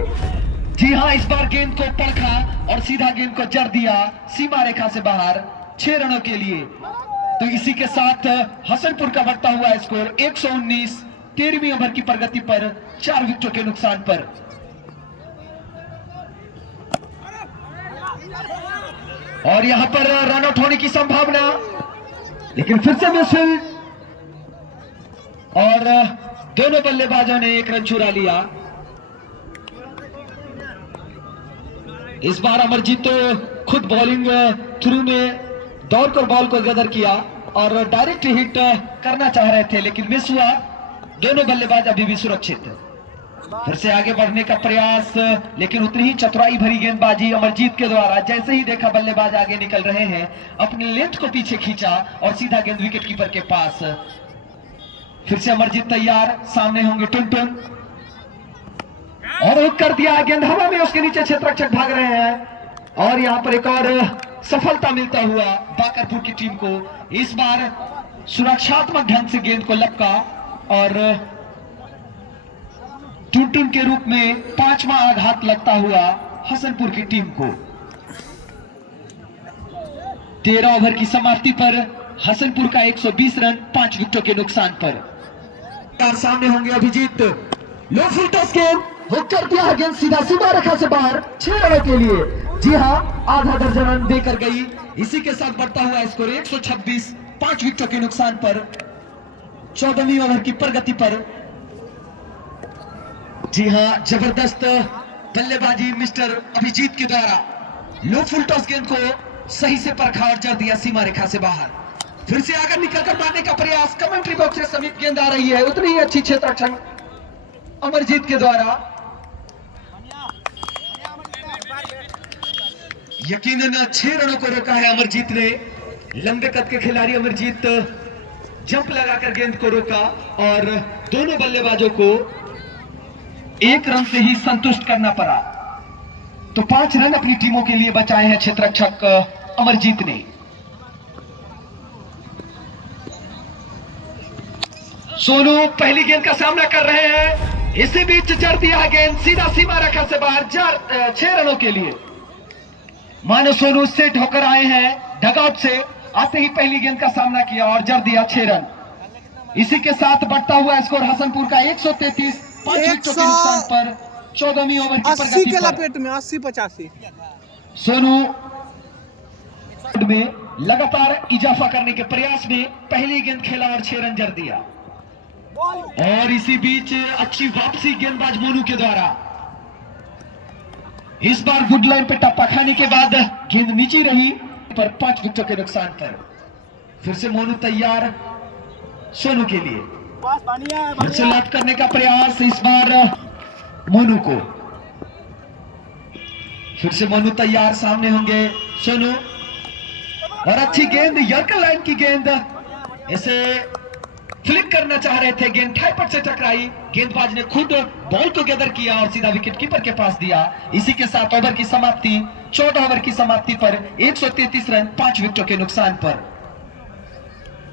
जी हां, इस बार गेंद को परखा और सीधा गेंद को जड़ दिया सीमा रेखा से बाहर 6 रनों के लिए। तो इसी के साथ हसनपुर का बढ़ता हुआ स्कोर 119। 13वीं ओवर की प्रगति पर 4 विकेटों के नुकसान पर। और यहां पर रन आउट होने की संभावना, लेकिन फिर से मिसिल और दोनों बल्लेबाजों ने 1 रन चुरा लिया। इस बार अमरजीत तो खुद बॉलिंग थ्रू में दौड़कर बॉल को गदर किया और डायरेक्ट हिट करना चाह रहे थे, लेकिन मिस हुआ। दोनों बल्लेबाज अभी भी सुरक्षित। फिर से आगे बढ़ने का प्रयास, लेकिन उतनी ही चतुराई भरी गेंदबाजी अमरजीत के द्वारा। जैसे ही देखा बल्लेबाज आगे निकल रहे हैं, अपनी लेंथ को पीछे खींचा और सीधा गेंद विकेट कीपर के पास। फिर से अमरजीत तैयार, सामने होंगे टुनटुन और हुक कर दिया। गेंद हवा में, उसके नीचे क्षेत्ररक्षक भाग रहे हैं और यहां पर एक और सफलता मिलता हुआ बाकरपुर की टीम को। इस बार सुरक्षात्मक ढंग से गेंद को लपका और टुनटुन के रूप में 5वां आघात लगता हुआ हसनपुर की टीम को। 13 ओवर की समाप्ति पर हसनपुर का 120 रन 5 विकेटों के नुकसान पर। सामने होंगे अभिजीत, लो फुल टॉस गेंद, हुक कर दिया, गेंद सीधा सीधा रेखा से बाहर 6 रनों के लिए। जी हां, आधा दर्जन रन देकर गई। इसी के साथ बढ़ता हुआ स्कोर 126। 5 विकेटों के नुकसान पर 14वीं ओवर की प्रगति पर। जी हां, जबरदस्त बल्लेबाजी मिस्टर अभिजीत के द्वारा। लो फुल टॉस गेंद को सही से परखा और जड़ दिया सीमा रेखा से बाहर। फिर से आगे निकलकर मारने का प्रयास, कमेंट्री बॉक्स से समीप गेंद आ रही है, उतनी ही अच्छी क्षेत्ररक्षण अमरजीत के द्वारा। यकीनन 6 रनों को रोका है अमरजीत ने। लंबे कद के खिलाड़ी अमरजीत जंप लगाकर गेंद को रोका और दोनों बल्लेबाजों को 1 रन से ही संतुष्ट करना पड़ा। तो 5 रन अपनी टीमों के लिए बचाए हैं क्षेत्ररक्षक अमरजीत ने। सोनू पहली गेंद का सामना कर रहे हैं, इसी बीच जड़ दिया गेंद सीधा सीमा रेखा से बाहर 6 रनों के लिए। मानो सोनू सेट होकर आए हैं डगआउट से आते ही पहली गेंद का सामना किया और जड़ दिया 6 रन। इसी के साथ बढ़ता हुआ स्कोर हसनपुर का 133, 5 विकेटों के नुकसान पर 14वीं ओवर की 80 प्रगति के पर लपेट में 80-85। सोनू में लगातार इजाफा करने के प्रयास में पहली गेंद खेला और 6 रन जड़ दिया। और इसी बीच अच्छी वापसी गेंदबाज मोनू के द्वारा। इस बार गुड लाइन पे टप्पा खाने के बाद गेंद नीचे रही पर 5 विकेटों के नुकसान पर फिर से मोनू तैयार सोनू के लिए। फिर से लॉक करने का प्रयास, इस बार मोनू को। फिर से मोनू तैयार, सामने होंगे सोनू और अच्छी गेंद यॉर्कर लाइन की गेंद। इसे फ्लिक करना चाह रहे थे, गेंद ठाईपट से टकराई, गेंदबाज ने खुद बॉल को गैदर किया और सीधा विकेट कीपर के पास दिया। इसी के साथ ओवर की समाप्ति, 14 ओवर की समाप्ति पर 133 रन 5 विकेटों के नुकसान पर।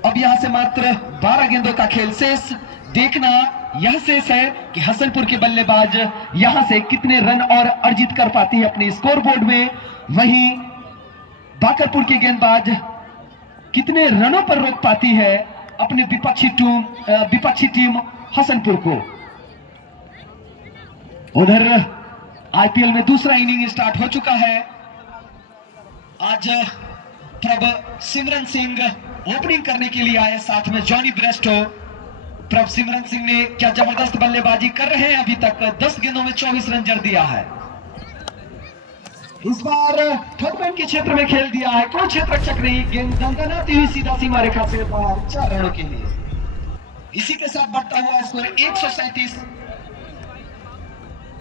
अब यहां से मात्र 12 गेंदों का खेल शेष। देखना यह शेष है कि हसनपुर की बल्लेबाज यहां से कितने रन और अर्जित कर पाती है अपने स्कोरबोर्ड में, वहीं बाकरपुर की गेंदबाज कितने रनों पर रोक पाती है अपने विपक्षी टीम हसनपुर को। उधर आईपीएल में दूसरा इनिंग स्टार्ट हो चुका है। आज प्रभ सिमरन सिंह ओपनिंग करने के लिए आए, साथ में जॉनी ब्रेस्टो। प्रभ सिमरन सिंह ने क्या जबरदस्त बल्लेबाजी कर रहे हैं, अभी तक 10 गेंदों में 24 रन जड़ दिया है। इस बार थर्ड मैन के क्षेत्र में खेल दिया है, कोई क्षेत्ररक्षक नहीं, गेंद दंदनाती हुई सीधा सीमा रेखा से बाहर 4 रनों के लिए। इसी के साथ बढ़ता हुआ स्कोर 137,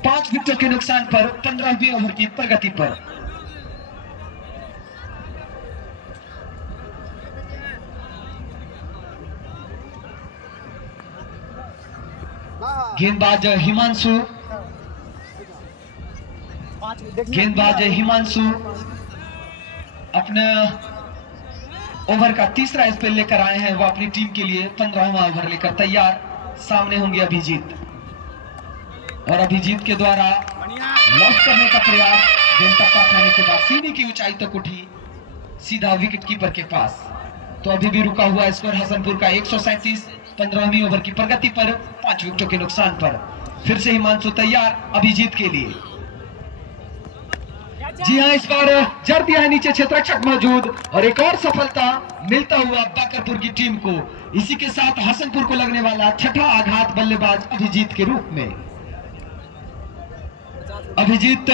5 विकेटों के नुकसान पर 15वीं ओवर की प्रगति पर। गेंदबाज हिमांशु अपने ओवर का तीसरा स्पेल लेकर आए हैं। वो अपनी टीम के लिए 15वां ओवर लेकर तैयार। सामने होंगे अभिजीत और अभिजीत के द्वारा लॉक करने का प्रयास, गेंद टप्पा खाने के बाद सीढ़ी की ऊंचाई तक उठी, सीधा विकेट कीपर के पास। तो अभी भी रुका हुआ स्कोर हसनपुर का 137, 15वीं ओवर की प्रगति पर 5 विकेटों के नुकसान पर। फिर से हिमांशु तैयार अभिजीत के लिए। जी हां, इस बार जड़ दिया है नीचे क्षेत्ररक्षक मौजूद और एक और सफलता मिलता हुआ बाकरपुर की टीम को। इसी के साथ हसनपुर को लगने वाला छठा आघात बल्लेबाज अभिजीत के रूप में। अभिजीत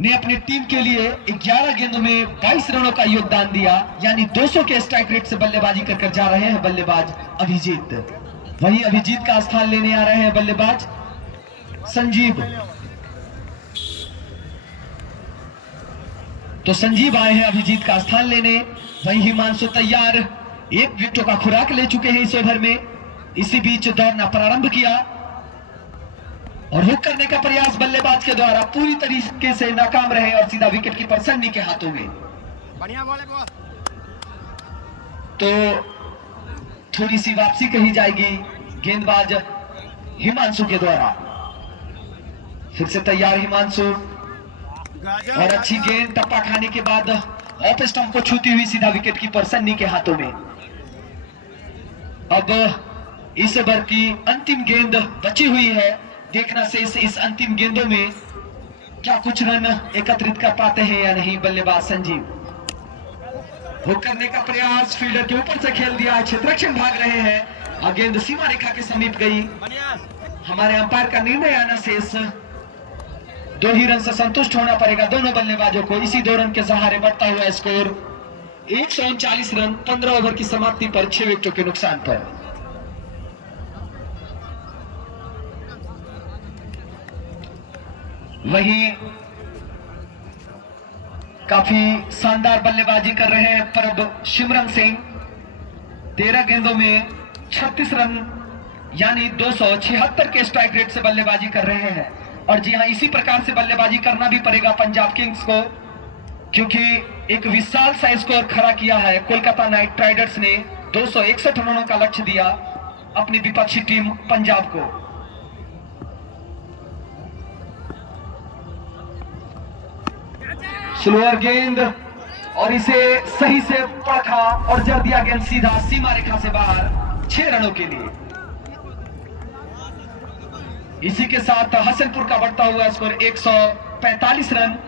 ने अपनी टीम के लिए 11 गेंदों में 22 रनों का योगदान दिया, यानी 200 के स्ट्राइक रेट से बल्लेबाजी कर जा रहे हैं बल्लेबाज अभिजीत। वहीं अभिजीत का स्थान लेने आ रहे हैं बल्लेबाज संजीव। तो संजीव आए हैं अभिजीत का स्थान लेने। वहीं हिमांशु तैयार, 1 विकेटों का खुराक ले चुके हैं इस ओवर में। इसी बीच दौड़ना प्रारंभ किया और हुक करने का प्रयास बल्लेबाज के द्वारा पूरी तरीके से नाकाम रहे और सीधा विकेट कीपर सन्नी के हाथों में। बढ़िया बोले बॉस। तो थोड़ी सी वापसी कही जाएगी गेंदबाज हिमांशु के द्वारा। फिर से तैयार हिमांशु और अच्छी गेंद टप्पा खाने के बाद ऑफ स्टंप को छूती हुई सीधा विकेट कीपर सन्नी के हाथों में। अब इस ओवर की अंतिम गेंद बची हुई है। देखना से इस अंतिम गेंदों में क्या कुछ रन एकत्रित कर पाते हैं या नहीं बल्लेबाज संजीव। हुक करने का प्रयास, फील्डर के ऊपर से खेल दिया है, क्षेत्ररक्षक भाग रहे हैं और गेंद सीमा रेखा के समीप गई। हमारे अंपायर का निर्णय आना शेष, 2 ही रन से संतुष्ट होना पड़ेगा दोनों बल्लेबाजों को। इसी 2 रन के सहारे बढ़ता हुआ स्कोर 139 रन 15 ओवर की समाप्ति पर 6 विकेटों के नुकसान पर। वहीं काफी शानदार बल्लेबाजी कर रहे हैं प्रभ सिमरन सिंह। 13 गेंदों में 36 रन यानी 276 के स्ट्राइक रेट से बल्लेबाजी कर रहे हैं। और जी हां, इसी प्रकार से बल्लेबाजी करना भी पड़ेगा पंजाब किंग्स को, क्योंकि एक विशाल सा स्कोर खड़ा किया है कोलकाता नाइट राइडर्स ने। 261 रनों का लक्ष्य दिया अपनी विपक्षी टीम पंजाब को। स्लोअर गेंद और इसे सही से पढ़ा और जड़ दिया गेंद सीधा सीमा रेखा से बाहर 6 रनों के लिए। इसी के साथ हसनपुर का बढ़ता हुआ स्कोर 145 रन।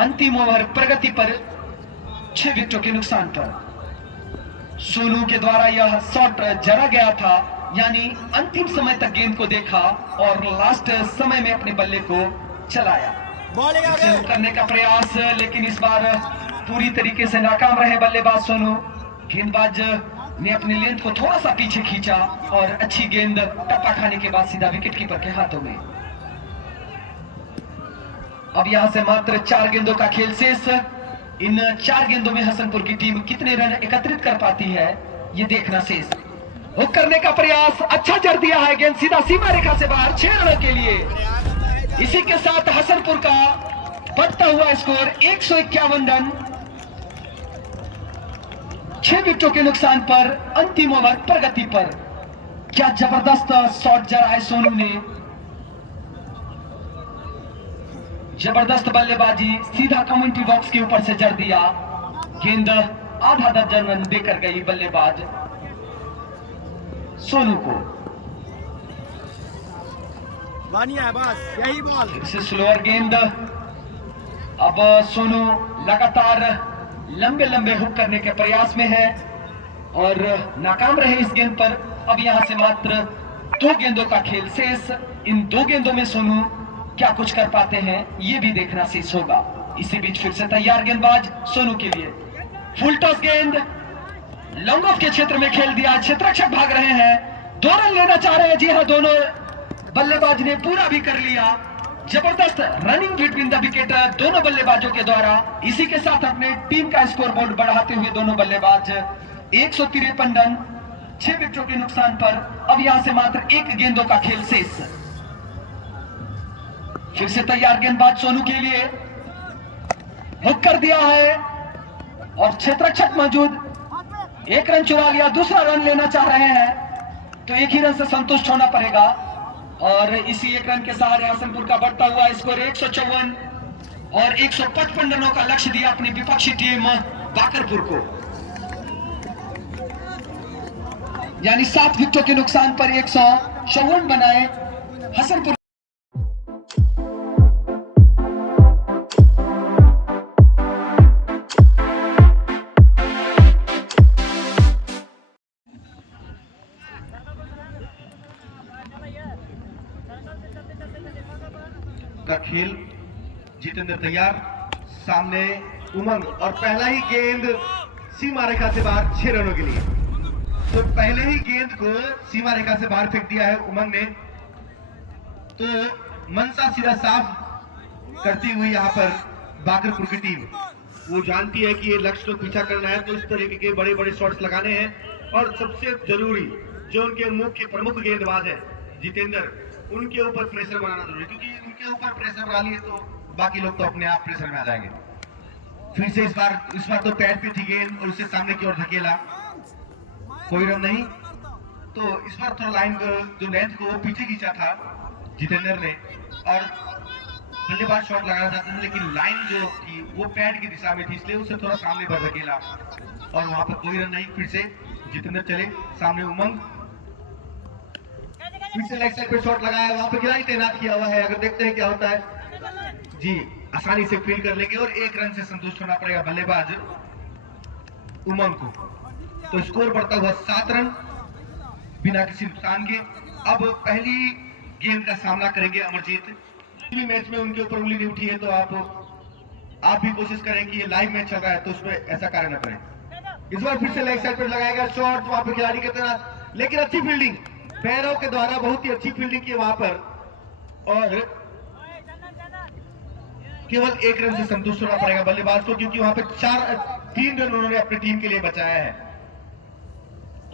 अंतिम ओवर प्रगति पर 6 विकेटों के नुकसान पर। सोनू के द्वारा यह शॉट जड़ा गया था, यानी अंतिम समय तक गेंद को देखा और लास्ट समय में अपने बल्ले को चलाया। इसे करने का प्रयास, लेकिन इस बार पूरी तरीके से नाकाम रहे बल्लेबाज सोनू। गेंदबाज ने अपने लेंथ को थोड़ा सा पीछे खींचा और अच्छी गेंद टप्पा खाने के बाद सीधा विकेट कीपर के हाथों में। अब यहां से मात्र 4 गेंदों का खेल शेष। इन 4 गेंदों में हसनपुर की टीम कितने रन एकत्रित कर पाती है, ये देखना शेष। हुक करने का प्रयास, अच्छा जड़ दिया है, गेंद सीधा सीमा रेखा से बाहर 6 रनों के लिए। इसी के साथ हसनपुर का बढ़ता हुआ स्कोर 151 रन। 6 विकेटों के नुकसान पर अंतिम ओवर प्रगति पर। क्या जबरदस्त शॉट जड़ा है सोनू ने, जबरदस्त बल्लेबाजी, सीधा कमेंट्री बॉक्स के ऊपर से जड़ दिया। गेंद आधा दर्जन रन देकर गई बल्लेबाज सोनू को। है बस यही बॉल। फिर से स्लोअर गेंद। अब सोनू लगातार लंबे लंबे हुक करने के प्रयास में है और नाकाम रहे इस गेंद पर। अब यहां से मात्र 2 गेंदों का खेल शेष। इन 2 गेंदों में सोनू क्या कुछ कर पाते हैं, ये भी देखना शेष होगा। इसी बीच फिर से तैयार गेंदबाज सोनू के लिए। फुल टॉस गेंद लॉन्ग ऑफ के क्षेत्र में खेल दिया। क्षेत्ररक्षक भाग रहे हैं, 2 रन लेना चाह रहे हैं। जी हाँ, दोनों बल्लेबाज ने पूरा भी कर लिया। जबरदस्त रनिंग बिटवीन द विकेट दोनों बल्लेबाजों के द्वारा। इसी के साथ अपने टीम का स्कोर बोर्ड बढ़ाते हुए दोनों बल्लेबाज 153 रन 6 विकेटों के नुकसान पर। अब यहां से मात्र 1 गेंदों का खेल शेष। फिर से तैयार गेंदबाज सोनू के लिए। हुक कर दिया है और क्षेत्ररक्षक मौजूद। 1 रन चुरा लिया, दूसरा रन लेना चाह रहे हैं तो 1 ही रन से संतुष्ट होना पड़ेगा। और इसी 1 रन के सहारे हसनपुर का बढ़ता हुआ स्कोर 154 और 155 रनों का लक्ष्य दिया अपनी विपक्षी टीम बाकरपुर को, यानी 7 विकेटों के नुकसान पर 154 बनाए हसनपुर। का खेल जितेंद्र तैयार, सामने उमंग और पहला ही गेंद सीमा रेखा से बाहर 6 रनों के लिए। तो पहले ही गेंद को सीमा रेखा से बाहर फेंक दिया है उमंग ने। तो मनसा सीधा साफ करती हुई यहाँ पर बाकरपुर की टीम वो जानती है कि ये लक्ष्य को पीछा करना है, तो इस तरीके के बड़े बड़े शॉट्स लगाने हैं। और सबसे जरूरी जो उनके मुख्य प्रमुख गेंदबाज है जितेंद्र, उनके ऊपर प्रेशर बनाना जरूरी है, क्योंकि उनके ऊपर प्रेशर बना लिए तो बाकी लोग तो अपने आप प्रेशर में आ जाएंगे। फिर से इस बार तो पैड पे थी गेंद और उसे सामने की ओर धकेला, कोई रन नहीं। तो इस बार थोड़ा लाइन जो लेंथ को पीछे खींचा था जितेंद्र ने और बल्लेबाज शॉट लगाना चाहते थे, लेकिन लाइन जो थी वो पैड की दिशा में थी, इसलिए उसे थोड़ा सामने पर धकेला और वहां पर कोई रन नहीं। फिर से जितेंद्र चले, सामने उमंग, फिर से लेग साइड पे शॉट लगाया, वहां पर खिलाड़ी तैनात किया हुआ है। अगर देखते हैं क्या होता है जी, आसानी से फील कर लेंगे और 1 रन से संतुष्ट होना पड़ेगा बल्लेबाज उमंग को। तो स्कोर बढ़ता हुआ 7 रन बिना किसी नुकसान के। अब पहली गेंद का सामना करेंगे अमरजीत। मैच में उनके ऊपर उंगली नहीं उठी है, तो आप भी कोशिश करें कि ये लाइव मैच चल रहा है तो उसमें ऐसा कार्य न करें। इस बार फिर से लेग साइड पर लगाएगा शॉट, वहां पर खिलाड़ी की तरह, लेकिन अच्छी फील्डिंग पैरों के द्वारा, बहुत ही अच्छी फील्डिंग की वहां पर और केवल 1 रन से संतुष्ट होना पड़ेगा बल्लेबाज को, क्योंकि वहां पे 3 रन उन्होंने अपनी टीम के लिए बचाया है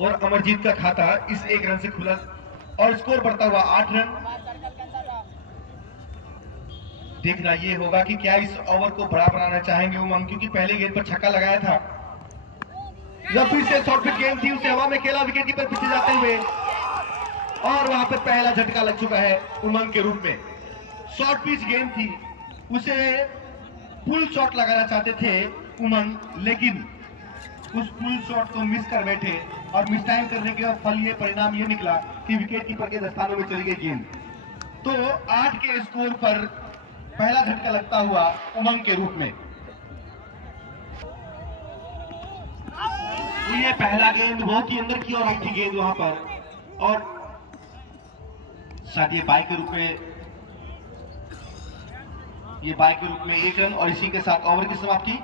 और अमरजीत का खाता इस 1 रन से खुला और स्कोर बढ़ता हुआ 8 रन। देखना ये होगा कि क्या इस ओवर को बड़ा बनाना चाहेंगे उमंग, क्योंकि पहले गेंद पर छक्का लगाया था। जब फिर से शॉर्ट पिच गेंद थी, उसे हवा में खेला विकेट कीपर पीछे जाते हुए और वहां पर पहला झटका लग चुका है उमंग के रूप में। शॉर्ट पिच गेंद थी, उसे फुल शॉट लगाना चाहते थे उमंग, लेकिन उस फुल शॉट को मिस कर बैठे और मिस टाइम करने के फल ये परिणाम ये निकला कि विकेट कीपर के दस्तानों में चली गई गेंद। तो 8 के स्कोर पर पहला झटका लगता हुआ उमंग के रूप में। तो ये पहला गेंद बहुत ही अंदर की ओर आई थी गेंद वहां पर, और साथ ये बाई के रूप में 1 रन, और इसी के साथ ओवर की समाप्ति।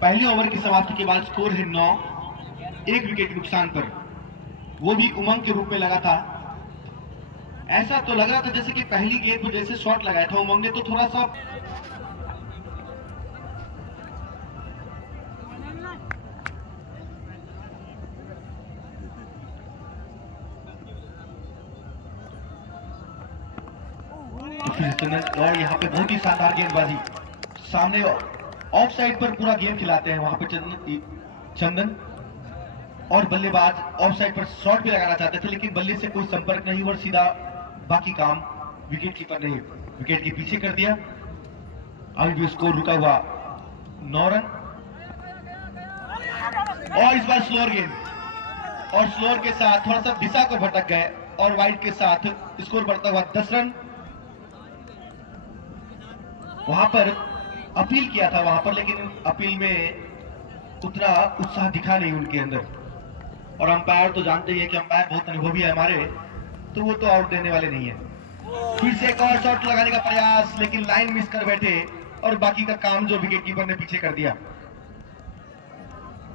पहले ओवर की समाप्ति के बाद स्कोर है 9, 1 विकेट नुकसान पर, वो भी उमंग के रूप में लगा था। ऐसा तो लग रहा था जैसे कि पहली गेंद पर जैसे शॉट लगाया था उमंग ने, तो थोड़ा सा और यहाँ पे बहुत ही शानदार गेंदबाजी, सामने ऑफ साइड पर पूरा गेम खिलाते हैं वहां पे चंदन, और बल्लेबाज ऑफ साइड पर शॉट भी लगाना चाहते थे, लेकिन बल्ले से कोई संपर्क नहीं हुआ, सीधा बाकी काम विकेट कीपर ने विकेट के पीछे कर दिया। अभी भी स्कोर रुका हुआ 9 रन, और इस बार स्लोअर गेंद, और स्लोअर के साथ थोड़ा सा दिशा को भटक गए, और वाइड के साथ स्कोर बढ़ता हुआ 10 रन। वहां पर अपील किया था वहां पर, लेकिन अपील में उतना उत्साह दिखा नहीं उनके अंदर, और अंपायर तो जानते ही है कि अंपायर बहुत अनुभवी है हमारे, तो वो तो आउट देने वाले नहीं है। फिर से एक और शॉट लगाने का प्रयास, लेकिन लाइन मिस कर बैठे, और बाकी का काम जो विकेट कीपर ने पीछे कर दिया।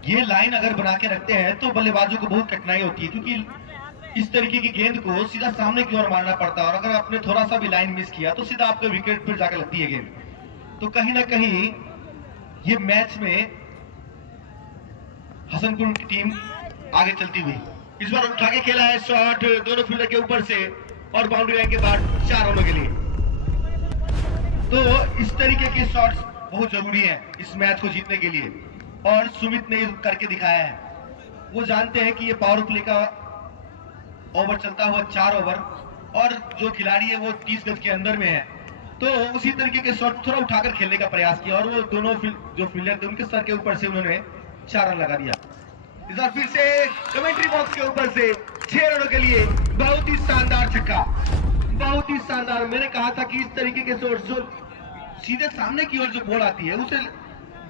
ये लाइन अगर बना के रखते हैं तो बल्लेबाजों को बहुत कठिनाई होती है, क्योंकि इस तरीके की गेंद को सीधा सामने की ओर मारना पड़ता है, और अगर आपने थोड़ा सा भी लाइन मिस किया तो सीधा आपके विकेट पर जाकर लगती है गेंद। तो कहीं ना कहीं ये मैच में हसनपुर की टीम आगे चलती हुई। इस बार उठा के खेला है शॉट दोनों फील्डर के ऊपर से, और बाउंड्री लाइन के बाद 4 रनों के लिए। तो इस तरीके के शॉट्स बहुत जरूरी है इस मैच को जीतने के लिए, और सुमित ने करके दिखाया है। वो जानते हैं कि ये पावर प्ले का ओवर चलता हुआ 4 ओवर, और जो खिलाड़ी है वो 30 गज के अंदर में है, तो उसी तरीके के शॉट थोड़ा उठाकर खेलने का प्रयास किया, और वो दोनों जो फील्डर थे उनके सर के ऊपर से उन्होंने 4 रन लगा दिया। इस बार फिर से कमेंट्री बॉक्स के ऊपर से 6 रनों के लिए बहुत ही शानदार छक्का, बहुत ही शानदार। मैंने कहा था कि इस तरीके के शॉट जो सीधे सामने की ओर जो बॉल आती है उसे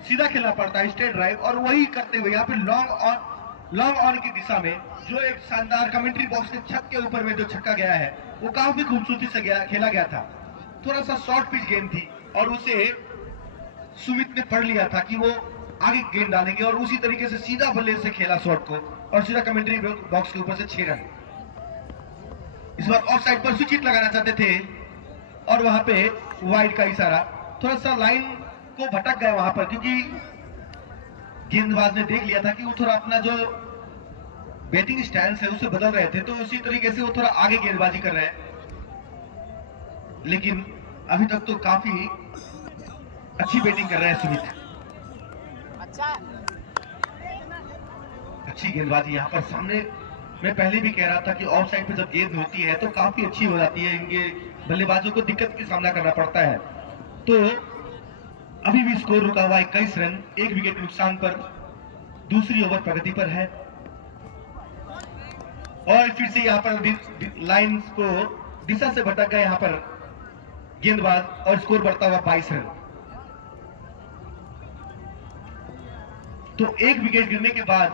सीधा खेलना पड़ता है, स्ट्रेट ड्राइव, और वही करते हुए यहाँ पे लॉन्ग ऑन की दिशा में जो एक शानदार कमेंट्री बॉक्स के छत के ऊपर में जो छक्का गया है वो काफी खूबसूरती से खेला गया था। थोड़ा सा शॉर्ट पिच गेंद थी, और उसे सुमित ने पढ़ लिया था कि वो आगे गेंद डालेंगे, और उसी तरीके से सीधा बल्ले से खेला शॉट को, और सीधा कमेंट्री बॉक्स के ऊपर से 6 रन। इस बार ऑफ साइड पर स्विच लगाना चाहते थे, और वहां पे वाइड का इशारा, थोड़ा सा लाइन को भटक गए वहां पर, क्योंकि गेंदबाज ने देख लिया था कि वो थोड़ा अपना जो बैटिंग स्टाइल है उसे बदल रहे थे, तो उसी तरीके से वो थोड़ा आगे गेंदबाजी कर रहे हैं। लेकिन अभी तक तो काफी अच्छी बैटिंग कर रहे हैं सुमित, अच्छी गेंदबाजी यहाँ पर। सामने मैं पहले भी कह रहा था कि ऑफ साइड पे जब गेंद होती है तो काफी अच्छी हो जाती है, इनके बल्लेबाजों को दिक्कत का सामना करना पड़ता है। तो अभी भी स्कोर रुका हुआ 21 रन, 1 विकेट नुकसान पर, दूसरी ओवर प्रगति पर है, और फिर से यहाँ पर लाइन को दिशा से भटक गए यहाँ पर गेंदबाज, और स्कोर बढ़ता हुआ 22 रन। तो 1 विकेट गिरने के बाद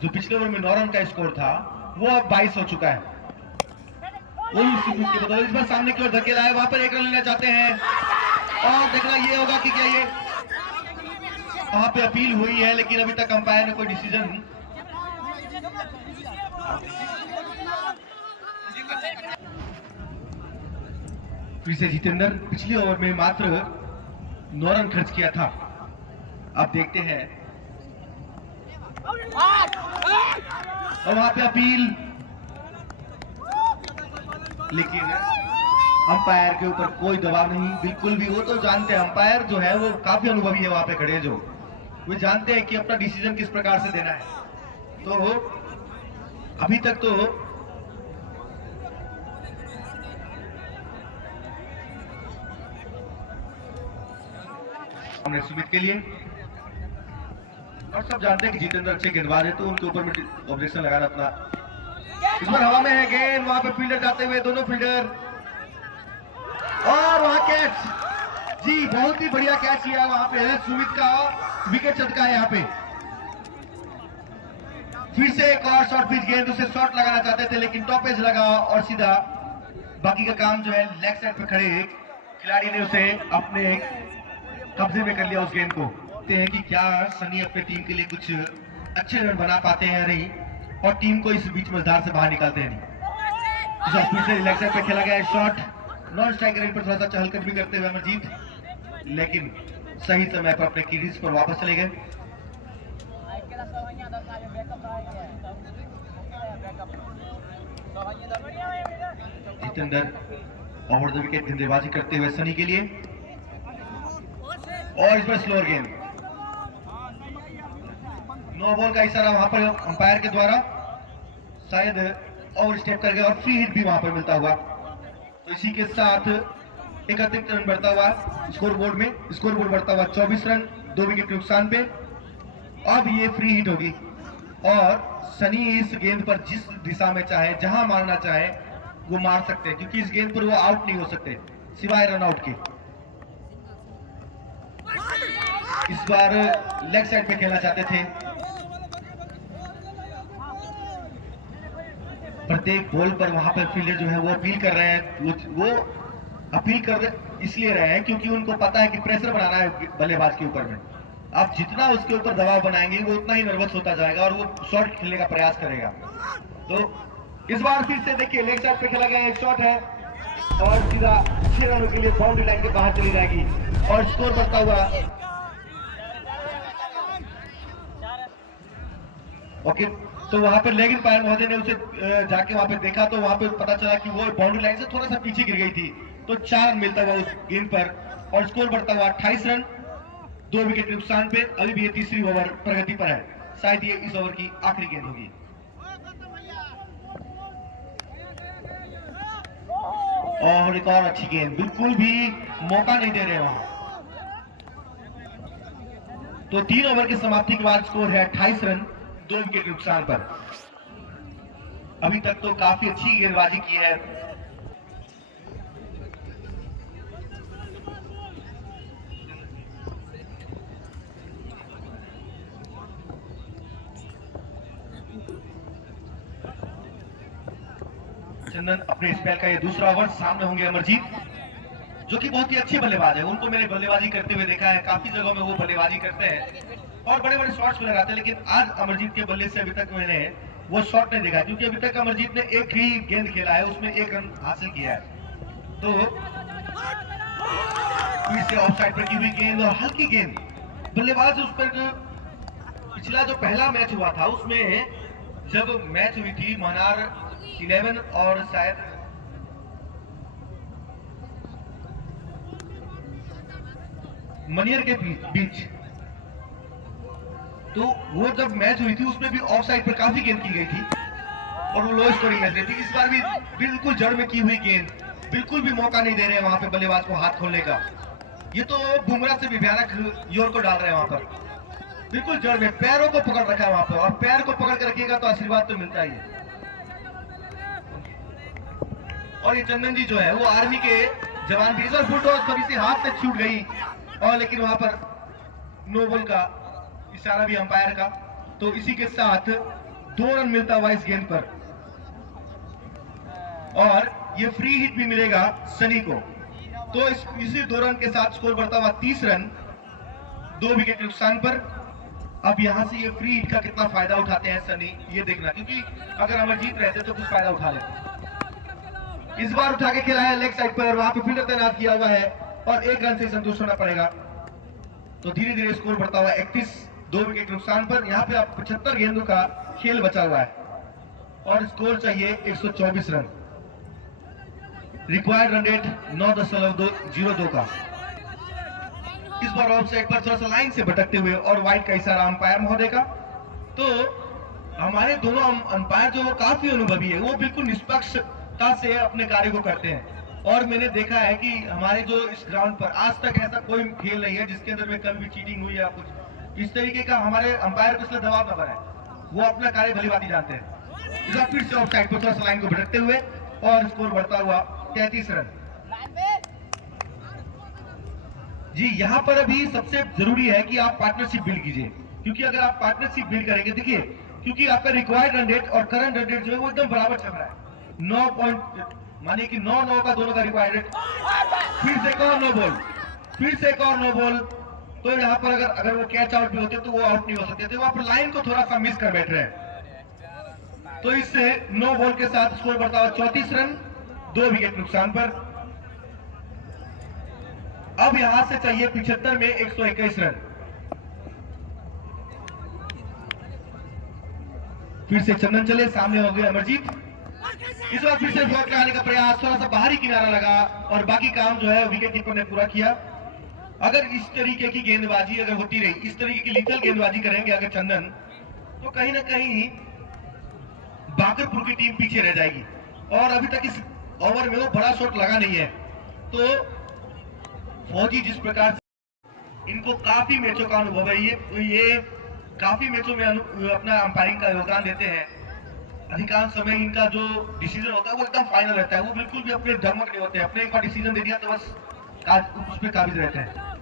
जो पिछले ओवर में 9 रन का स्कोर था वो अब 22 हो चुका है। इस बार सामने की ओर धकेला है, वहां पर 1 रन लेना चाहते हैं, और देखना ये होगा कि क्या ये वहां पे अपील हुई है, लेकिन अभी तक अंपायर ने कोई डिसीजन फिर से जितेंद्र पिछले ओवर में मात्र 9 रन खर्च किया था। अब देखते हैं, और वहां पे अपील, लेकिन अंपायर के ऊपर कोई दबाव नहीं, बिल्कुल भी। वो तो जानते हैं, अंपायर जो है वो काफी अनुभवी है वहां पे खड़े, जो वो जानते हैं कि अपना डिसीजन किस प्रकार से देना है। तो अभी तक तो हमने सुमित के लिए। और सब जानते हैं कि जितेंद्र अच्छे गेंदबाज है, तो उनके ऊपर भी ऑब्जेक्शन लगाना अपना। इस बार हवा में है गेंद, वहां पे फील्डर जाते हुए, दोनों फील्डर, और वहां कैच। जी बहुत ही बढ़िया कैच किया वहां पे सुमित का, विकेट चटका है यहाँ पे। फिर से एक और शॉर्ट पिच गेंद, उसे शॉट लगाना चाहते थे लेकिन टॉपेज लगा और सीधा बाकी का काम जो है लेग साइड पे खड़े खिलाड़ी ने उसे अपने कब्जे में कर लिया उस गेंद को। देखते हैं कि क्या सनी अपने टीम के लिए कुछ अच्छे रन बना पाते हैं या नहीं, और टीम को इस बीच मझधार से बाहर निकालते हैं नहीं। फिर से लेग साइड पे खेला गया शॉट, नॉन स्ट्राइक रेंज पर थोड़ा सा चहलकदमी करते हुए अमरजीत, लेकिन सही समय पर अपने क्रीज पर वापस चले गए। जितेंद्र ओवर द विकेट गेंदबाजी करते हुए सनी के लिए, और इस पर स्लोअर गेंद, नो बॉल का इशारा वहां पर अंपायर के द्वारा, शायद ओवर स्टेप कर गया और फ्री हिट भी वहां पर मिलता हुआ। तो इसी के साथ एक अतिरिक्त रन बढ़ता हुआ स्कोर बोर्ड में, स्कोर बोर्ड बढ़ता हुआ 24 रन 2 विकेट के नुकसान पे। अब ये फ्री हिट होगी और सनी इस गेंद पर जिस दिशा में चाहे, जहां मारना चाहे वो मार सकते हैं, क्योंकि इस गेंद पर वो आउट नहीं हो सकते सिवाय रन आउट के। इस बार लेग साइड पे खेलना चाहते थे। प्रत्येक बॉल पर वहां पर फील्डर जो है वो अपील कर रहे हैं, वो अपील कर इसलिए रहे हैं क्योंकि उनको पता है कि प्रेशर बनाना है बल्लेबाज के ऊपर में। आप जितना उसके ऊपर दबाव बनाएंगे वो उतना ही नर्वस होता जाएगा और वो शॉट खेलने का प्रयास करेगा। तो इस बार फिर से देखिए लेग साइड पे खेला गया एक शॉट है और सीधा 6 रनों के लिए बाउंड्री लाइन के बाहर चली जाएगी और स्कोर बढ़ता हुआ। ओके, तो वहां पर लेग अंपायर महोदय ने उसे जाके वहां पे देखा तो वहां पे पता चला कि वो बाउंड्री लाइन से थोड़ा सा पीछे गिर गई थी, तो 4 रन मिलता हुआ उस गेंद पर और स्कोर बढ़ता हुआ 28 रन 2 विकेट के नुकसान पे। अभी भी ये तीसरी ओवर प्रगति पर है, शायद ये इस ओवर की आखिरी गेंद होगी। और एक और अच्छी गेंद, बिल्कुल भी मौका नहीं दे रहे वहां। तो 3 ओवर की समाप्ति के बाद स्कोर है 28 रन 2 विकेट के नुकसान पर। अभी तक तो काफी अच्छी गेंदबाजी की है। चंदन अपने स्पेल का ये दूसरा ओवर, सामने होंगे अमरजीत जो कि बहुत ही अच्छे बल्लेबाज है। उनको मैंने बल्लेबाजी करते हुए देखा है, काफी जगहों में वो बल्लेबाजी करते हैं और बड़े बड़े शॉट्स भी लगाते हैं, लेकिन आज अमरजीत के बल्ले से अभी तक मैंने वो शॉट नहीं देखा, क्योंकि अभी तक अमरजीत ने एक ही गेंद खेला है, उसमें 1 रन हासिल किया है। तो फिर से ऑफ साइड पर की हुई गेंद और हल्की गेंद, बल्लेबाज उस पर पिछला जो पहला मैच हुआ था उसमें जब मैच हुई थी मनार 11 और शायद मनियर के बीच, तो वो जब मैच हुई थी उसमें भी ऑफ साइड पर काफी गेंद की गई थी और वो लो स्कोरिंग मैच रही थी। इस बार भी बिल्कुल जड़ में की हुई गेंद, बिल्कुल भी मौका नहीं दे रहे हैं वहां पे बल्लेबाज को हाथ खोलने का। ये तो बुमराह से भी भयानक योर को डाल रहे हैं वहां पर, बिल्कुल जड़ में पैरों को पकड़ रखा है वहां पर, और पैर को पकड़ कर रखिएगा तो आशीर्वाद तो मिलता ही है। और ये चंदन जी जो है वो आर्मी के जवान भी, फुटबॉल कभी से हाथ से छूट गई और लेकिन वहां पर नो बॉल का इशारा भी अंपायर का। तो इसी के साथ 2 रन मिलता हुआ इस गेंद पर और ये फ्री हिट भी मिलेगा सनी को। तो इसी 2 रन के साथ स्कोर बढ़ता हुआ 30 रन 2 विकेट के नुकसान पर। अब यहां से ये फ्री हिट का कितना फायदा उठाते हैं सनी, ये देखना, क्योंकि अगर अमरजीत रहते तो कुछ फायदा उठा लेते। इस बार उठा के खेला है लेग साइड पर, वहां पे फील्डर तैनात किया हुआ है और 1 रन से संतुष्ट होना पड़ेगा। तो धीरे धीरे स्कोर बढ़ता हुआ 31 2 विकेट नुकसान पर। यहाँ पे 75 गेंदों का खेल बचा हुआ है और स्कोर चाहिए 124 रन। रिक्वायर्ड रन रेट 9.02 का। इस बार ऑफ साइड पर थोड़ा सा लाइन से भटकते हुए और वाइड का इशारा अंपायर महोदय का। तो हमारे दोनों अंपायर जो काफी अनुभवी है, वो बिल्कुल निष्पक्षता से अपने कार्य को करते हैं। और मैंने देखा है कि हमारे जो इस ग्राउंड पर आज तक ऐसा कोई खेल नहीं है जिसके अंदर में कभी भी चीटिंग हुई या कुछ इस तरीके का हमारे अंपायर को इसलिए दबाव न बनाए, वो अपना कार्य भली बात जानते हैं। इस बार फिर से ऑफसाइड पर थोड़ा सा लाइन को भटकते हुए और स्कोर बढ़ता हुआ 33 रन। जी यहाँ पर अभी सबसे जरूरी है कि आप पार्टनरशिप बिल्ड कीजिए, क्योंकि अगर आप पार्टनरशिप बिल्ड करेंगे, देखिए क्योंकि आपका रिक्वायर्ड रन रेट और करंट रन रेट जो है वो एकदम बराबर चल रहा है, 9 पॉइंट माने कि 9-9 का दोनों का रिक्वायर्ड रेट। फिर से एक और नो बॉल, फिर से एक और नो बॉल। तो यहाँ पर अगर वो कैच आउट भी होते तो वो आउट नहीं हो सकते थे, वहां पर लाइन को थोड़ा सा मिस कर बैठ रहे हैं। तो इससे नो बॉल के साथ स्कोर बढ़ता हुआ 34 रन, 2 विकेट नुकसान पर। अब यहां से चाहिए 75 में 121 रन। फिर से चंदन चले, सामने हो गए अमरजीत। इस बार फिर से शॉट लगाने का प्रयास, थोड़ा सा बाहरी किनारा लगा और बाकी काम जो है विकेट कीपर ने पूरा किया। अगर इस तरीके की गेंदबाजी अगर होती रही, इस तरीके की लीथल गेंदबाजी करेंगे अगर चंदन, तो कहीं ना कहीं बाकरपुर की टीम पीछे रह जाएगी। और अभी तक इस ओवर में वो बड़ा शॉट लगा नहीं है। तो फौजी जिस प्रकार से इनको काफी मैचों का अनुभव है, ये काफी मैचों में अपना अंपायरिंग का योगदान देते हैं। अधिकांश समय इनका जो डिसीजन होता है वो एकदम फाइनल रहता है, वो बिल्कुल भी अपने धमक नहीं होते, अपने एक बार डिसीजन दे दिया तो बस उस पर काबिज रहते हैं।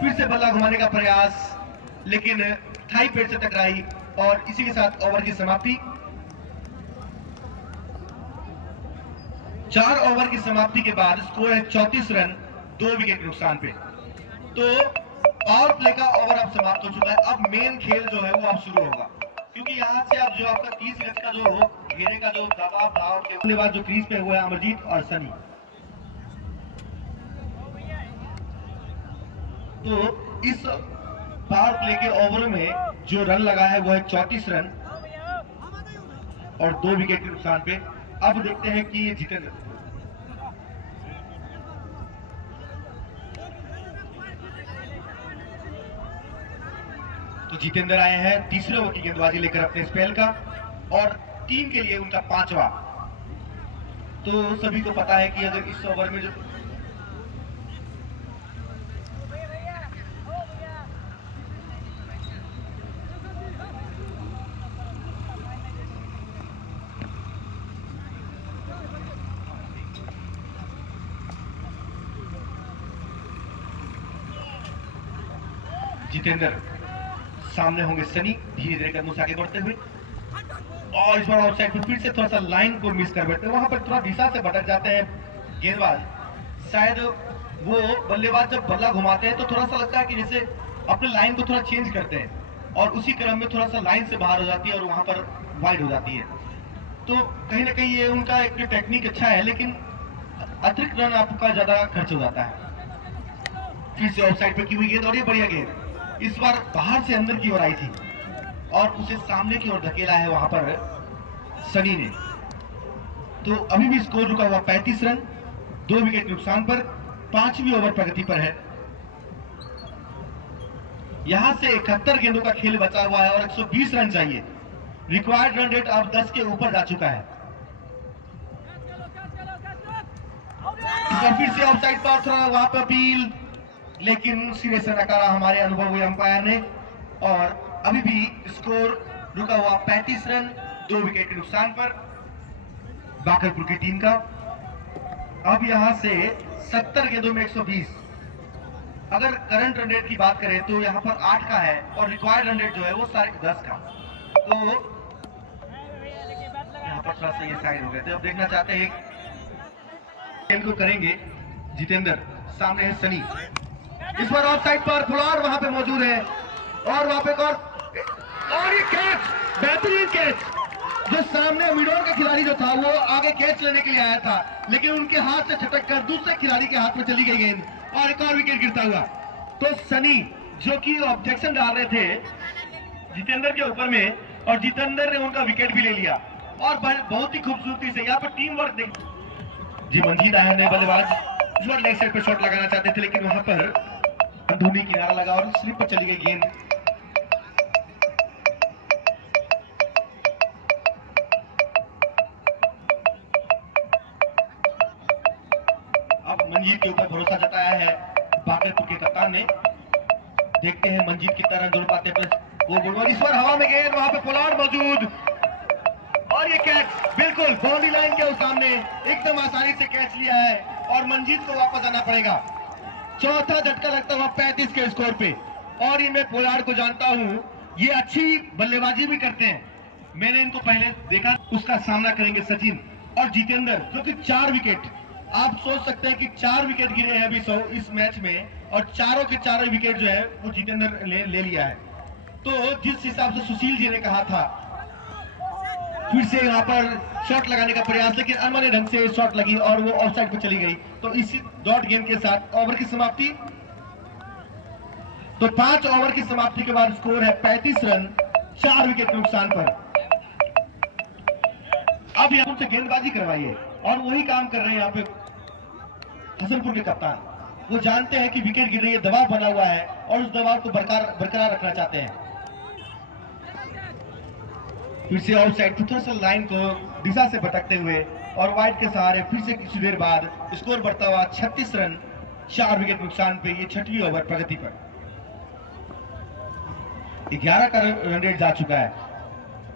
फिर से बल्ला घुमाने का प्रयास, लेकिन थाई पेड़ से टकराई और इसी के साथ ओवर की समाप्ति। 4 ओवर की समाप्ति के बाद स्कोर है 34 रन, 2 विकेट नुकसान पे। तो पावर प्ले का ओवर अब समाप्त हो चुका है। अब मेन खेल जो है वो अब शुरू होगा, क्योंकि यहाँ से अब जो आपका 30 गज का जो घेरे का जो दबाव था, उसके बाद जो क्रीज पे हुआ है अमरजीत और सनी। तो इस पावर प्ले के ओवर में जो रन लगा है वो है 34 रन और 2 विकेट के नुकसान पे। अब देखते हैं कि जितेंद्र, तो जितेंद्र आए हैं तीसरे ओवर की गेंदबाजी लेकर अपने स्पेल का, और टीम के लिए उनका 5वां। तो सभी को पता है कि अगर इस ओवर में जो जितेंद्र, सामने होंगे सनी, धीरे धीरे कदमों से आगे बढ़ते हुए, और इस बार आउटसाइड पर फिर से थोड़ा सा लाइन को मिस कर बैठते हैं। वहां पर थोड़ा दिशा से भटक जाते हैं गेंदबाज। शायद वो बल्लेबाज जब बल्ला घुमाते हैं तो थोड़ा सा लगता है कि जैसे अपने लाइन को थोड़ा चेंज करते हैं, और उसी क्रम में थोड़ा सा लाइन से बाहर हो जाती है और वहां पर वाइड हो जाती है। तो कहीं ना कहीं ये उनका एक टेक्निक अच्छा है, लेकिन अतिरिक्त रन आपका ज्यादा खर्च हो जाता है। फिर से ऑफसाइड पे की हुई गेंद, और ये बढ़िया गेंद इस बार बाहर से अंदर की ओर आई थी और उसे सामने की ओर धकेला है वहां पर सनी ने। तो अभी भी स्कोर रुका हुआ 35 रन, 2 विकेट नुकसान पर। 5वीं ओवर प्रगति पर है। यहां से 71 गेंदों का खेल बचा हुआ है और 120 रन चाहिए। रिक्वायर्ड रन रेट अब 10 के ऊपर जा चुका है। फिर से ऑफसाइड पर थोड़ा वहां पर अपील, लेकिन सिरे से नकारा हमारे अनुभव हुए अंपायर ने, और अभी भी स्कोर रुका हुआ 35 रन, 2 विकेट के नुकसान पर बाकरपुर की टीम का। अब यहां से 70 गेंदों में 120। अगर करंट रन रेट की बात करें तो यहां पर 8 का है और रिक्वायर्ड रन रेट जो है वो 10.5 का। तो यहां पर थोड़ा सा ये साइड हो गए थे। अब देखना चाहते हैं खेल को करेंगे जितेंद्र, सामने है सनी। इस बार ऑफ साइड पर फ्लोर वहां पे मौजूद है, और वहां पे और ये कैच, बेहतरीन कैच, जो सामने मिडोर का खिलाड़ी जो था वो आगे कैच लेने के लिए आया था, लेकिन उनके हाथ से छटक कर दूसरे खिलाड़ी के हाथ में चली गई गेंद और एक और विकेट गिरता हुआ। तो सनी जो कि ऑब्जेक्शन डाल रहे थे जितेंद्र के ऊपर में, और जितेंद्र ने उनका विकेट भी ले लिया, और बहुत ही खूबसूरती से यहाँ पर टीम वर्क देख। जी मंजीत आया नए बल्लेबाज, इस बार लेग साइड पे शॉट लगाना चाहते थे, लेकिन वहां पर धोनी किनारा लगा और स्लिप पर चली गई गेंद। मंजीत के ऊपर भरोसा जताया है बाकरपुर के कप्तान ने। देखते हैं मंजीत कितना रन जोड़ पाते हैं। प्लस इस बार हवा में गेंद, वहां पे पोलार्ड मौजूद और ये कैच बिल्कुल बाउंड्री लाइन के सामने एकदम आसानी से कैच लिया है और मंजीत को वापस आना पड़ेगा। चौथा झटका लगता हुआ 35 के स्कोर पे। और ये मैं पोलार्ड को जानता हूं, ये अच्छी बल्लेबाजी भी करते हैं, मैंने इनको पहले देखा। उसका सामना करेंगे सचिन और जितेंद्र जो कि 4 विकेट। आप सोच सकते हैं कि 4 विकेट गिरे हैं अभी इस मैच में और चारों के चारों विकेट जो है वो जितेंद्र ले लिया है। तो जिस हिसाब से सुशील जी ने कहा था फिर से यहाँ पर शॉट लगाने का प्रयास, लेकिन अनमने ढंग से शॉट लगी और वो ऑफसाइड पर चली गई। तो इसी डॉट गेम के साथ ओवर की समाप्ति। तो 5 ओवर की समाप्ति के बाद स्कोर है 35 रन 4 विकेट के नुकसान पर। अब यहाँ से गेंदबाजी करवाइए और वही काम कर रहे हैं यहाँ पे हसनपुर के कप्तान। वो जानते हैं कि विकेट गिर रही है, दबाव बना हुआ है और उस दबाव को बरकरार रखना चाहते हैं। फिर से ऑफ साइड, थोड़ा सा लाइन को दिशा से भटकते हुए और वाइड के सहारे फिर से कुछ देर बाद स्कोर बढ़ता हुआ 36 रन 4 विकेट नुकसान पे। ये 6वीं ओवर प्रगति पर 11 का रन रेट जा चुका है,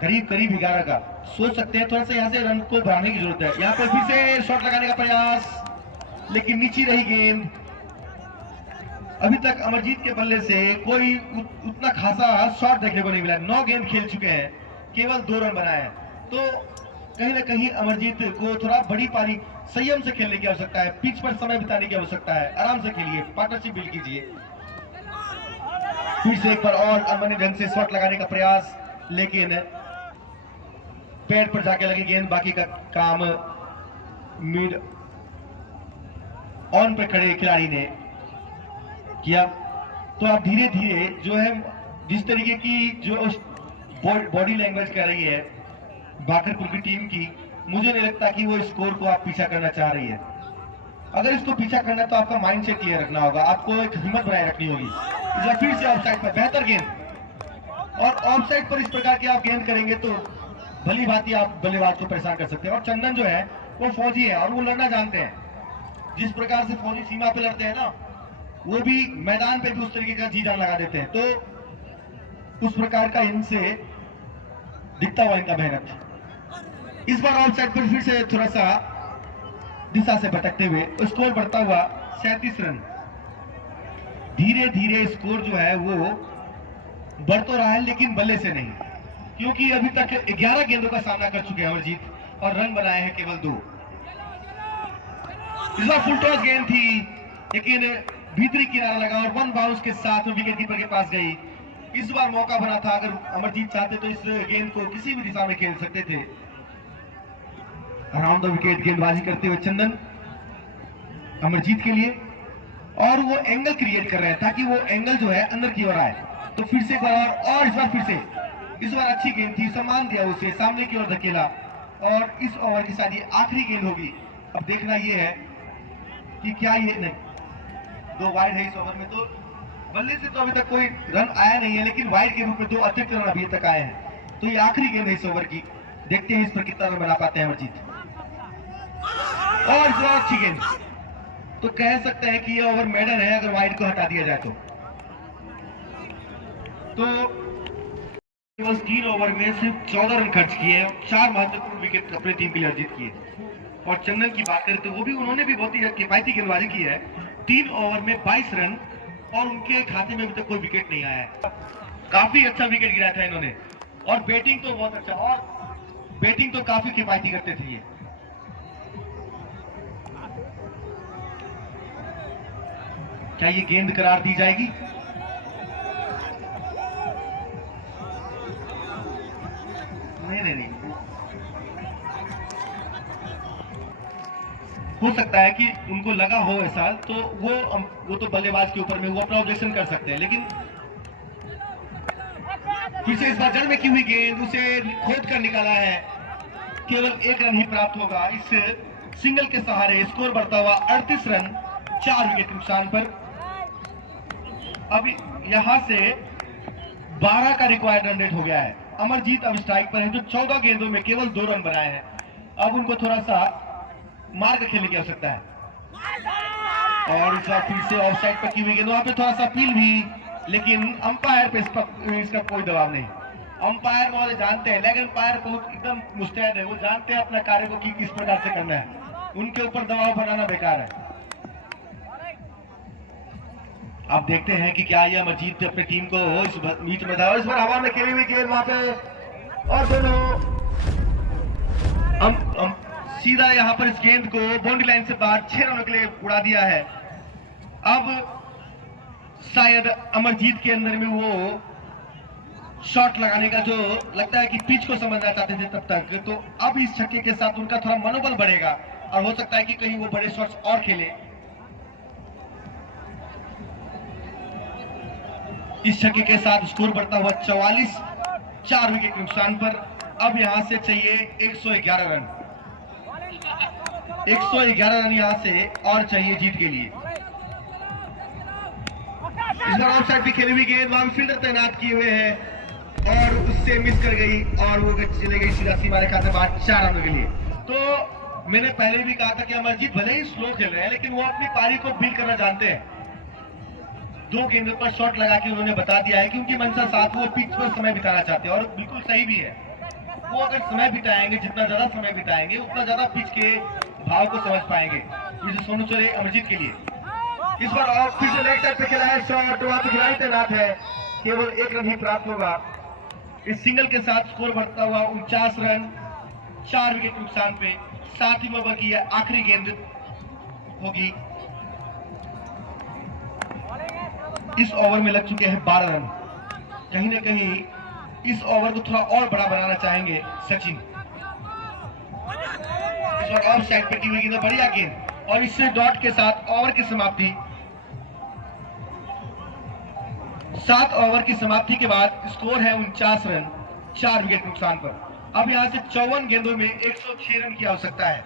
करीब 11 का। सोच सकते हैं थोड़ा सा यहाँ से रन को बढ़ाने की जरूरत है। यहाँ पर फिर से शॉट लगाने का प्रयास, लेकिन नीचे रही गेंद। अभी तक अमरजीत के बल्ले से कोई उतना खासा शॉट देखने को नहीं मिला। 9 गेंद खेल चुके हैं, केवल 2 रन बनाए हैं। तो कहीं ना कहीं अमरजीत को थोड़ा बड़ी पारी संयम से खेलने की आवश्यकता है, पिच पर समय बिताने की आवश्यकता है। आराम से खेलिए, पार्टनरशिप बिल्ड कीजिए। फिर से एक बार और अनमने ढंग से शॉट लगाने का प्रयास, लेकिन पैर पर जाके लगी गेंद। बाकी का काम मिड ऑन पे खड़े खिलाड़ी ने किया। तो आप धीरे धीरे जो है जिस तरीके की जो बॉडी लैंग्वेज कर रही है बाकरपुर की टीम की, मुझे नहीं लगता कि वो स्कोर को आप पीछा करना चाह रही है। अगर इसको पीछा करना तो आपका माइंड सेट क्लियर रखना होगा, आपको एक हिम्मत बनाए रखनी होगी। फिर से ऑफ साइड पर बेहतर गेंद, और ऑफ साइड पर इस प्रकार की आप गेंद करेंगे तो भली भांति आप बल्लेबाज को परेशान कर सकते हैं। और चंदन जो है वो फौजी है और वो लड़ना जानते हैं। जिस प्रकार से फौजी सीमा पे लड़ते हैं ना, वो भी मैदान पे भी उस तरीके का जी जान लगा देते हैं। तो उस प्रकार का इनसे दिखता हुआ इनका मेहनत। इस बार ऑफ साइड पर फिर से थोड़ा सा दिशा से भटकते हुए स्कोर बढ़ता हुआ 37 रन। धीरे धीरे स्कोर जो है वो बढ़ तो रहा है, लेकिन बल्ले से नहीं, क्योंकि अभी तक 11 गेंदों का सामना कर चुके हैं अमरजीत और रन बनाए हैं केवल 2। इस बार फुल टॉस गेंद थी, लेकिन भीतरी किनारा लगा और 1 बाउंस के साथ विकेट कीपर के पास गई। इस बार मौका बना था, अगर अमरजीत चाहते तो इस गेंद को किसी भी दिशा में खेल सकते थे। अराउंड द विकेट गेंदबाजी करते हुए चंदन अमरजीत के लिए, और वो एंगल क्रिएट कर रहे हैं ताकि वो एंगल जो है अंदर की ओर आए। तो फिर से एक बार और इस बार फिर से, इस बार अच्छी गेंद थी, सम्मान दिया उसे, सामने की ओर धकेला और इस ओवर की शायद ये आखिरी गेंद होगी। अब देखना ये है कि क्या ये नहीं 2 वाइड है इस ओवर में। तो बल्ले से तो अभी तक कोई रन आया नहीं है, लेकिन वाइड के रूप में 2 अतिरिक्त रन अभी तक आए हैं। तो ये आखिरी गेंद है इस ओवर की, देखते हैं इस पर कितना रन बना पाते हैं अमरजीत। और इस बार अच्छी गेंद, तो कह सकते हैं कि ये ओवर मेडन है अगर वाइड को हटा दिया जाए तो। केवल 3 ओवर में सिर्फ 14 रन खर्च किए और 4 महत्वपूर्ण विकेट अपनी टीम के लिए अर्जित किए। और चंदन की बात करें तो वो भी, उन्होंने भी बहुत ही किफायती गेंदबाजी की है। 3 ओवर में 22 रन और उनके खाते में अभी तक कोई विकेट नहीं आया है। काफी अच्छा विकेट गिराया था इन्होंने, और बैटिंग तो बहुत अच्छा, और बैटिंग तो काफी किफायती करते थे ये। क्या ये गेंद करार दी जाएगी? नहीं, हो सकता है कि उनको लगा हो ऐसा, तो वो तो बल्लेबाज के ऊपर में वो अपना ऑब्जेक्शन कर सकते हैं। लेकिन फिर से इस बार जड़ में की हुई गेंद, उसे खोद कर निकाला है। केवल 1 रन ही प्राप्त होगा इस सिंगल के सहारे। स्कोर बढ़ता हुआ 38 रन 4 विकेट नुकसान पर। अब यहां से 12 का रिक्वायर्ड रन रेट हो गया है। अमरजीत अब स्ट्राइक पर है, जो 14 गेंदों में केवल 2 रन बनाए हैं। अब उनको थोड़ा सा मार कर खेलने की आवश्यकता है। और इस बार फिर से ऑफ साइड पर की हुई गेंद, वहां पे थोड़ा सा अपील भी, लेकिन अंपायर पे इसका कोई दबाव नहीं। अंपायर महोदय जानते हैं, लेकिन अंपायर बहुत एकदम मुस्तैद है, वो जानते हैं अपना कार्य को किस प्रकार से करना है, उनके ऊपर दबाव बनाना बेकार है। आप देखते हैं कि क्या ये अमरजीत अपनी टीम को इस बीच में था, इस बार हवा में खेली हुई गेंद वहां पे, और दोनों सीधा यहाँ पर इस गेंद को बाउंड्री लाइन से बाहर 6 रनों के लिए उड़ा दिया है। अब शायद अमरजीत के अंदर में वो शॉट लगाने का जो लगता है कि पिच को समझना चाहते थे तब तक, तो अब इस छक्के के साथ उनका थोड़ा मनोबल बढ़ेगा और हो सकता है कि कहीं वो बड़े शॉट्स और खेले। इस छक्के के साथ स्कोर बढ़ता हुआ 44, 4 विकेट नुकसान पर। अब यहां से चाहिए 111 रन, 111 रन यहां से और चाहिए जीत के लिए। इस बार ऑफ साइड भी खेली हुई गेंद, वहां फील्डर तैनात किए हुए हैं और उससे मिस कर गई और वो चले गई सीधा सीमा रेखा से बाहर 4 रनों के लिए। तो मैंने पहले भी कहा था कि अमरजीत भले ही स्लो खेल रहे हैं, लेकिन वो अपनी पारी को बीट करना जानते हैं। 2 गेंदों पर शॉट लगा के उन्होंने बता दिया है कि उनकी मंशा साथ वो पिच पर समय बिताना चाहते हैं, और बिल्कुल सही भी है। वो अगर समय बिताएंगे, जितना ज्यादा समय बिताएंगे उतना ज्यादा पिच के भाव को समझ पाएंगे। सोनू चले अमरजीत के लिए इस बार और फिर से लेग साइड पे खेला है शॉट, वहां पे खिलाड़ी तैनात है, केवल 1 रन ही प्राप्त होगा। इस सिंगल के साथ स्कोर बढ़ता हुआ 49 रन, 4 विकेट नुकसान पे। 7वीं ओवर की यह आखिरी गेंद होगी। इस ओवर में लग चुके हैं 12 रन। कहीं ना कहीं इस ओवर को थोड़ा और बड़ा बनाना चाहेंगे सचिन। इस बार ऑफ साइड पे की हुई गेंद, बढ़िया गेंद, और इससे डॉट के साथ ओवर की समाप्ति। 7 ओवर की समाप्ति के बाद स्कोर है 49 रन, 4 विकेट नुकसान पर। अब यहां से 54 गेंदों में 106 रन की आवश्यकता है।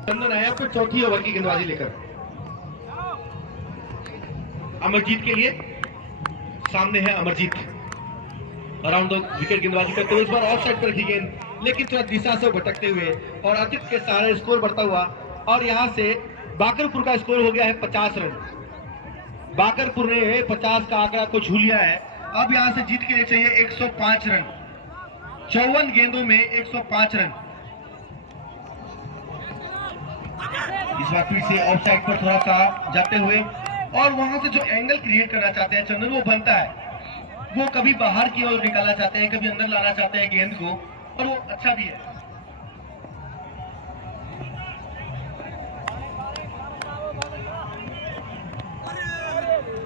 चंदन आया फिर चौथी ओवर की गेंदबाजी लेकर अमरजीत के लिए। सामने है अमरजीत, अराउंड 2 विकेट गेंदबाजी करते हुए। इस बार ऑफ साइड पर रखी गेंद, लेकिन थोड़ा दिशा से भटकते हुए, और अतीत के सहारे स्कोर बढ़ता हुआ, और यहां से बाकरपुर का स्कोर हो गया है 50 रन। बाकरपुर ने 50 का आंकड़ा को छू लिया है। अब यहां से जीत के लिए चाहिए 105 रन, 54 गेंदों में 105 रन। इस बार फिर से ऑफ साइड पर थोड़ा सा जाते हुए, और वहां से जो एंगल क्रिएट करना चाहते हैं चंदन, वो बनता है। वो कभी बाहर की ओर निकालना चाहते हैं, कभी अंदर लाना चाहते हैं गेंद को, और वो अच्छा भी है।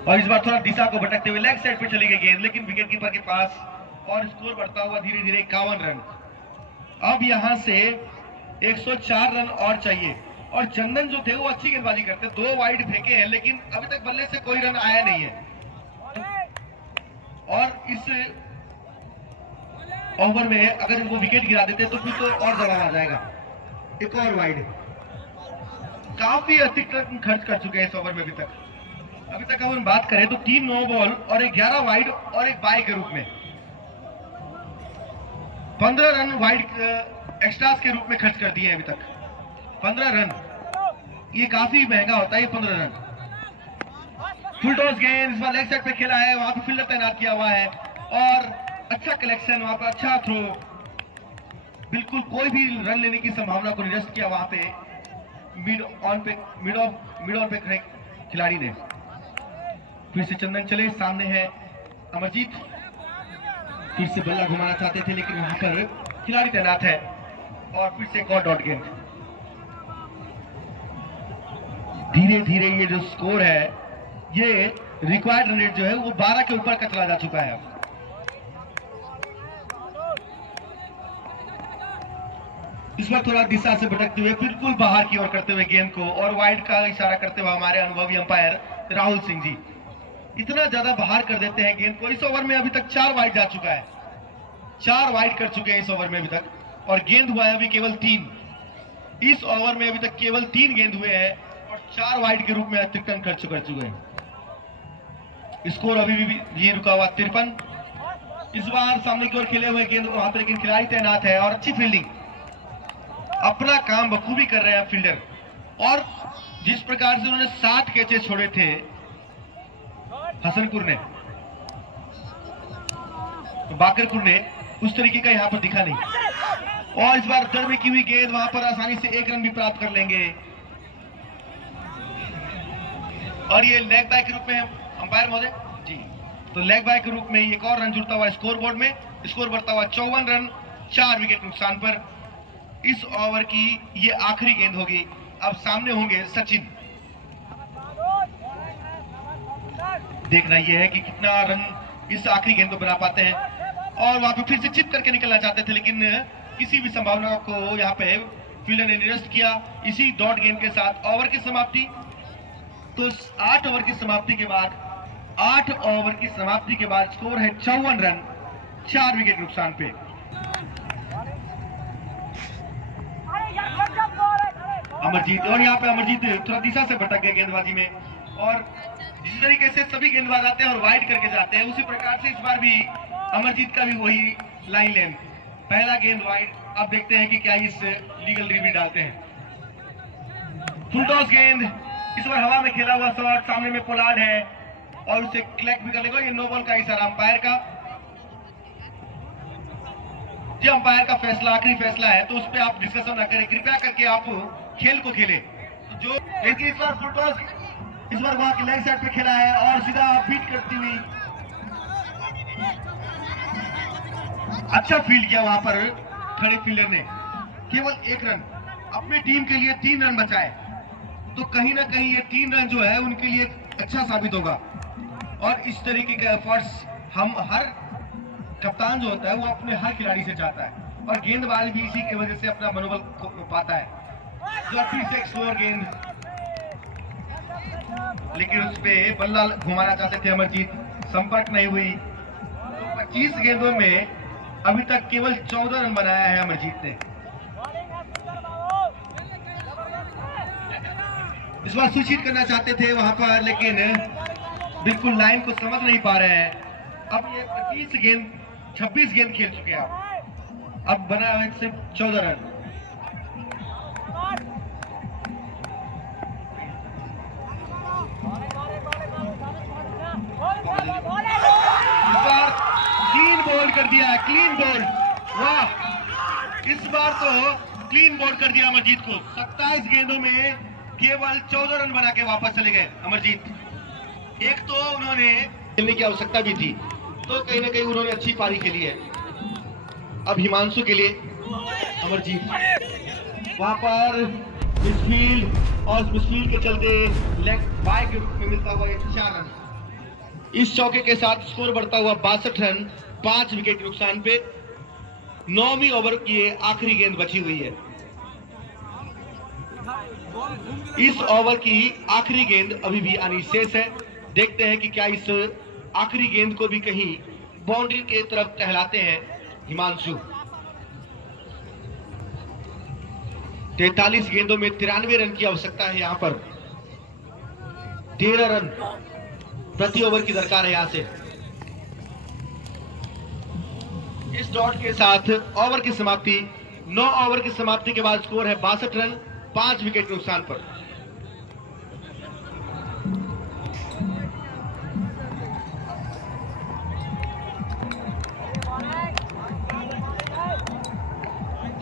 और इस बार थोड़ा दिशा को भटकते हुए लेग साइड पे चली गई गेंद, लेकिन विकेट कीपर के पास, और स्कोर बढ़ता हुआ धीरे धीरे 51 रन। अब यहां से 104 रन और चाहिए, और चंदन जो थे वो अच्छी गेंदबाजी करते, 2 वाइड फेंके हैं, लेकिन अभी तक बल्ले से कोई रन आया नहीं है। और इस ओवर में अगर इनको विकेट गिरा देते तो फिर तो और ज्यादा आ जाएगा। एक और वाइड, काफी अधिक रन खर्च कर चुके हैं इस ओवर में अभी तक। अगर हम बात करें तो 3 नो बॉल और 11 वाइड और 1 बाई के रूप में 15 रन वाइड एक्स्ट्रास के रूप में खर्च कर दिए अभी तक। 15 रन, ये काफी महंगा होता है ये 15 रन। फुल टॉस गेंद, इस बार लेग साइड पे खेला है, वहां पे फील्डर तैनात किया हुआ है, और अच्छा कलेक्शन, वहां पर अच्छा थ्रो, बिल्कुल कोई भी रन लेने की संभावना को निरस्त किया वहां पे मिड ऑन पे खड़े खिलाड़ी ने। फिर से चंदन चले, सामने है अमरजीत, फिर से बल्ला घुमाना चाहते थे, लेकिन वहां पर खिलाड़ी तैनात है, और फिर से एक और डॉट गेंद। धीरे धीरे ये जो स्कोर है, ये रिक्वायर्ड रन रेट जो है वो 12 के ऊपर का चला जा चुका है। इस बार थोड़ा दिशा से भटकते हुए, बिल्कुल बाहर की ओर करते हुए गेंद को, और वाइड का इशारा करते हुए हमारे अनुभवी अंपायर राहुल सिंह जी इतना ज्यादा बाहर कर देते हैं गेंद को। इस ओवर में अभी तक 4 वाइड जा चुका है, 4 वाइड कर चुके हैं इस ओवर में अभी तक, और गेंद हुआ है अभी केवल 3। इस ओवर में अभी तक केवल 3 गेंद हुए हैं, और 4 वाइड के रूप में अतिरिक्त रन खर्च कर चुके हैं। स्कोर अभी भी ये रुका हुआ 53। इस बार सामने की ओर खेले हुए गेंद वहां पर, लेकिन खिलाड़ी तैनात है, और अच्छी फील्डिंग, अपना काम बखूबी कर रहे हैं फील्डर, और जिस प्रकार से उन्होंने 7 कैचे छोड़े थे हसनपुर ने, तो बाकरपुर ने, उस तरीके का यहां पर दिखा नहीं। और इस बार दर में की हुई गेंद, वहां पर आसानी से 1 रन भी प्राप्त कर लेंगे। और ये लेग बाय के रूप में अंपायर महोदय जी, तो लेग बाय के रूप में एक और रन जुड़ता हुआ स्कोर बोर्ड में। स्कोर बढ़ता हुआ 54 रन 4 विकेट नुकसान पर। इस ओवर की ये आखिरी गेंद होगी। अब सामने होंगे सचिन। देखना यह है कि कितना रन इस आखिरी गेंद को बना पाते हैं। और वहां पे फिर से चिप करके निकलना चाहते थे, लेकिन किसी भी संभावना को यहाँ पे फील्डर ने निरस्त किया। इसी डॉट गेंद के साथ ओवर की समाप्ति। तो 8 ओवर की समाप्ति के बाद स्कोर है 54 रन 4 विकेट नुकसान पे। अमरजीत, और यहाँ पे अमरजीत थोड़ा दिशा से भटक गए गेंदबाजी में। और जिस तरीके से सभी गेंदबाज आते हैं और वाइड करके जाते हैं, उसी प्रकार से इस बार भी अमरजीत का भी वही लाइन लेंथ, पहला गेंद वाइड। अब देखते हैं कि क्या इस लीगल रिव्यू डालते हैं। फुल टॉस गेंद, इस बार हवा में खेला हुआ शॉट, सामने में पोलार्ड है और उसे कलेक्ट भी कर लेगा। ये नो बॉल का इशारा अंपायर का। जो अंपायर का फैसला आखिरी फैसला है, तो उस पर आप डिस्कशन ना करें, कृपया करके आप खेल को खेलें। जो लेकिन इस बार फुल टॉस, इस बार वहां की लेग साइड पे खेला है और सीधा बीट करती हुई अच्छा फील्ड किया वहां पर खड़े फील्डर ने। केवल 1 रन, अपनी टीम के लिए 3 रन बचाए, तो कहीं ना कहीं ये 3 रन जो है उनके लिए अच्छा साबित होगा। और इस तरीके के एफर्ट्स हम हर कप्तान जो होता है वो अपने हर खिलाड़ी से चाहता है, और गेंदबाज भी इसी की वजह से अपना मनोबल पाता है। जो फिर से एक स्लोअर गेंद, लेकिन उस पे बल्ला घुमाना चाहते थे अमरजीत, संपर्क नहीं हुई। तो 25 गेंदों में अभी तक केवल 14 रन बनाया है अमरजीत ने। इस बार सूचित करना चाहते थे वहां पर, लेकिन बिल्कुल लाइन को समझ नहीं पा रहे हैं। अब ये 26 गेंद खेल चुके हैं आप, अब बना है सिर्फ 14 रन। इस बार क्लीन बॉल कर दिया है, क्लीन बॉल, वाह! इस बार तो क्लीन बॉल कर दिया अमरजीत को। 27 गेंदों में केवल 14 रन बना के वापस चले गए अमरजीत। एक तो उन्होंने खेलने की आवश्यकता भी थी, तो कहीं ना कहीं उन्होंने अच्छी पारी खेली है। अब हिमांशु के लिए अमरजीत वहां पर मिसफील्ड, और मिसफील्ड के चलते लेग बाय के रूप में मिलता हुआ 4 रन। इस चौके के साथ स्कोर बढ़ता हुआ 62 रन 5 विकेट नुकसान पे। 9वीं ओवर की आखिरी गेंद बची हुई है। इस ओवर की आखिरी गेंद अभी भी आनी शेष है। देखते हैं कि क्या इस आखिरी गेंद को भी कहीं बाउंड्री के तरफ टहलाते हैं हिमांशु। 43 गेंदों में 93 रन की आवश्यकता है यहाँ पर। 13 रन प्रति ओवर की दरकार है यहाँ से। इस डॉट के साथ ओवर की समाप्ति, 9 ओवर की समाप्ति के बाद स्कोर है 62 रन 5 विकेट नुकसान पर।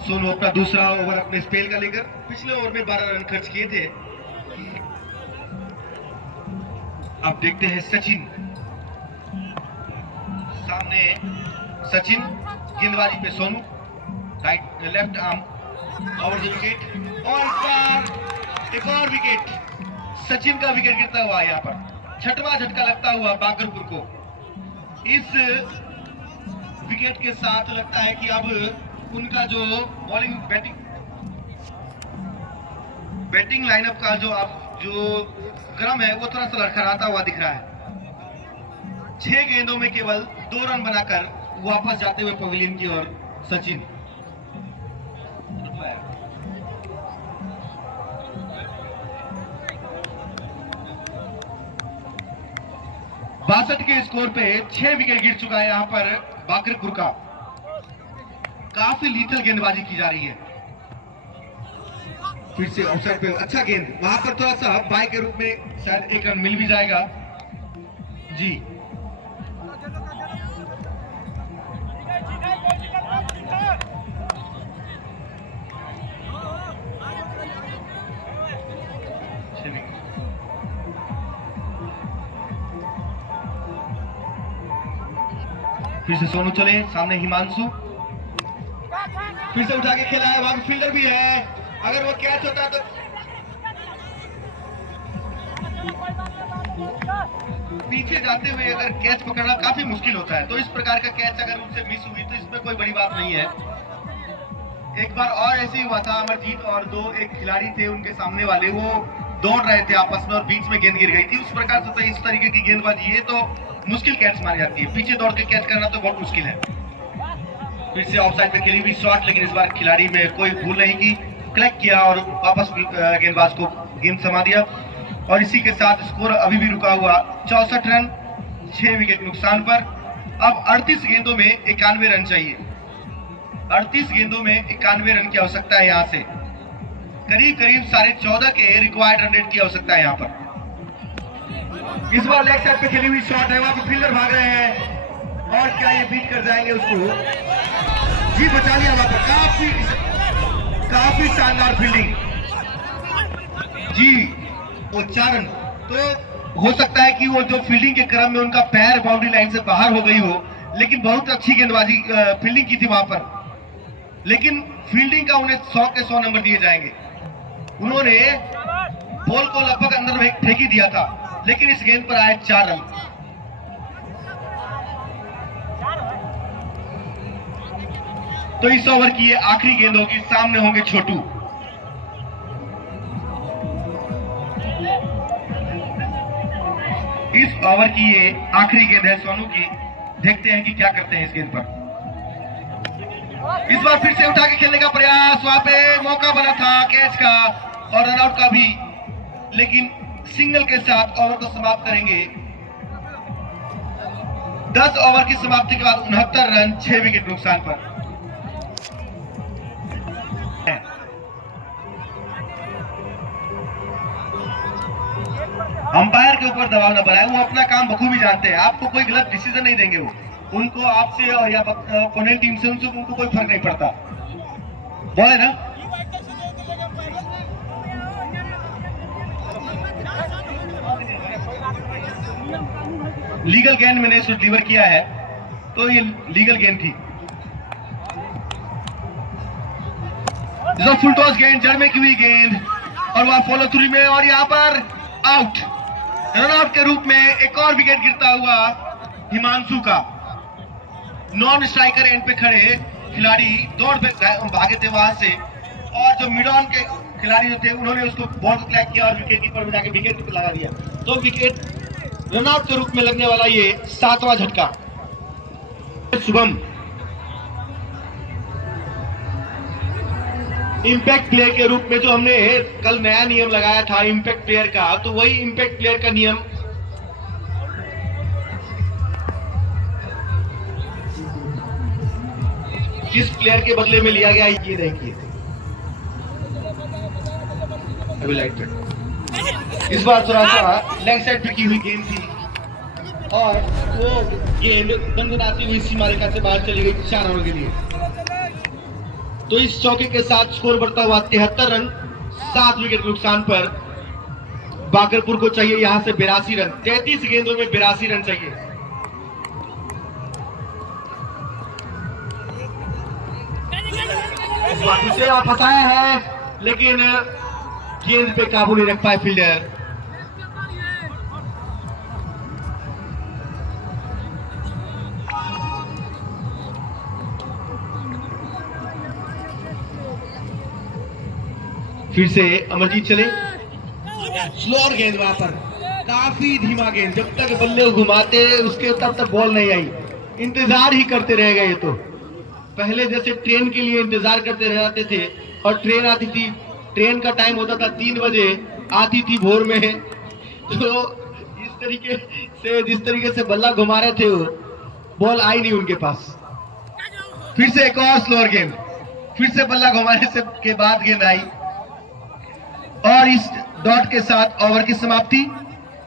सोनू अपना दूसरा ओवर अपने स्पेल का लेकर पिछले ओवर में 12 रन खर्च किए थे। अब देखते हैं सचिन, सामने सचिन, गेंदबाजी पे Sonu, right left arm over the wicket, और एक और विकेट, सचिन का विकेट गिरता हुआ यहाँ पर। 6वां झटका लगता हुआ बाकरपुर को। इस विकेट के साथ लगता है कि अब उनका जो बॉलिंग बैटिंग लाइनअप का जो क्रम है वो थोड़ा सा लड़खड़ाता हुआ दिख रहा है। 6 गेंदों में केवल 2 रन बनाकर वापस जाते हुए पवेलियन की ओर सचिन। 62 के स्कोर पे 6 विकेट गिर चुका है यहाँ पर बाकरपुर का। काफी लीथल गेंदबाजी की जा रही है। फिर से ऑफसाइड पे अच्छा गेंद, वहां पर थोड़ा सा बाय के रूप में शायद एक रन मिल भी जाएगा जी। फिर से सोनू चले, सामने हिमांशु, फिर से उठा के खेला है, वहां फील्डर भी है, अगर वो कैच होता तो पीछे जाते हुए अगर कैच पकड़ना काफी मुश्किल होता है, तो इस प्रकार का कैच अगर उनसे मिस हुई तो इसमें कोई बड़ी बात नहीं है। एक बार और ऐसे ही हुआ था, अमरजीत और दो एक खिलाड़ी थे उनके सामने वाले, वो दौड़ रहे थे आपस में और बीच में गेंद गिर गई थी। उस प्रकार से तो इस तरीके की गेंदबाजी है तो मुश्किल कैच मानी जाती है, पीछे दौड़ के कैच करना तो बहुत मुश्किल है। फिर से ऑफसाइड पे खेली हुई शॉट, लेकिन इस बार खिलाड़ी में कोई भूल नहीं की, कलेक्ट किया और वापस गेंदबाज को गेंद समा दिया। और इसी के साथ स्कोर अभी भी रुका हुआ 64 रन 6 विकेट नुकसान पर। अब 38 गेंदों में 91 रन चाहिए, 38 गेंदों में 91 रन की आवश्यकता है। यहाँ से करीब करीब 14.5 के रिक्वायर्ड रन रेट की आवश्यकता है यहाँ पर। इस बार लेग साइड पे खेली हुई शॉट है, वहां पे फील्डर भाग रहे हैं और क्या ये बीट कर जाएंगे उसको, जी बचा लिया वहां पर, काफी शानदार फील्डिंग जी। वो 4 रन तो हो सकता है कि वो जो फील्डिंग के क्रम में उनका पैर बाउंड्री लाइन से बाहर हो गई हो, लेकिन बहुत अच्छी गेंदबाजी फील्डिंग की थी वहां पर, लेकिन फील्डिंग का उन्हें 100 के 100 नंबर दिए जाएंगे। उन्होंने बॉल को लगभग अंदर में फेंक ही दिया था, लेकिन इस गेंद पर आए 4 रन। तो इस ओवर की ये आखिरी गेंद होगी, सामने होंगे छोटू। इस ओवर की ये आखिरी गेंद है सोनू की, देखते हैं कि क्या करते हैं इस गेंद पर। इस बार फिर से उठा के खेलने का प्रयास, वहां पे मौका बना था कैच का और रनआउट का भी, लेकिन सिंगल के साथ ओवर को समाप्त करेंगे। 10 ओवर की समाप्ति के बाद 69 रन 6 विकेट नुकसान पर। अंपायर के ऊपर दबाव न बनाए, वो अपना काम बखूबी जानते हैं, आपको कोई गलत डिसीजन नहीं देंगे। वो उनको आपसे और या ओपोनेंट टीम से उनको कोई फर्क नहीं पड़ता, बोले ना। लीगल गेंद मैंने इसको डिलीवर किया है, तो ये लीगल गेंद थी। फुल टॉस गेंद, जड़ में की हुई गेंद और वहां फॉलो थ्रू में, और यहाँ पर आउट, रन आउट के रूप में एक और विकेट गिरता हुआ हिमांशु का। नॉन स्ट्राइकर एंड पे खड़े खिलाड़ी दौड़ पे भागे थे वहां से, और जो मिड ऑन के खिलाड़ी जो थे उन्होंने उसको बॉल को क्लैक किया और विकेट कीपर में जाके विकेट लगा दिया। तो विकेट रन आउट के रूप में लगने वाला ये 7वां झटका। शुभम इंपैक्ट प्लेयर के रूप में जो हमने कल नया नियम लगाया था इंपैक्ट प्लेयर का, तो वही इंपैक्ट प्लेयर का नियम किस प्लेयर के बदले में लिया गया, ये देखिए अभी लाइट पे। इस बार थोड़ा सा लेग साइड पे की हुई गेंद थी और वो गेंद दंडनाती हुई सीमा रेखा से बाहर चली गई 4 रनों के लिए। तो इस चौके के साथ स्कोर बढ़ता हुआ 73 रन 7 विकेट नुकसान पर। बाकरपुर को चाहिए यहां से 82 रन, 33 गेंदों में 82 रन चाहिए। इसे आप फंसाया है, लेकिन गेंद पे काबू नहीं रख पाए फील्डर। फिर से अमरजीत चले, स्लोअर गेंद वहां पर, काफी धीमा गेंद, जब तक बल्ले घुमाते उसके तब तक बॉल नहीं आई, इंतजार ही करते रह गए। तो पहले जैसे ट्रेन के लिए इंतजार करते रहते थे, और ट्रेन आती थी, ट्रेन का टाइम होता था 3 बजे, आती थी भोर में, तो इस तरीके से जिस तरीके से बल्ला घुमा रहे थे वो बॉल आई नहीं उनके पास। फिर से एक और स्लोअर गेंद, फिर से बल्ला घुमाने से के बाद गेंद आई, और इस डॉट के साथ ओवर की समाप्ति।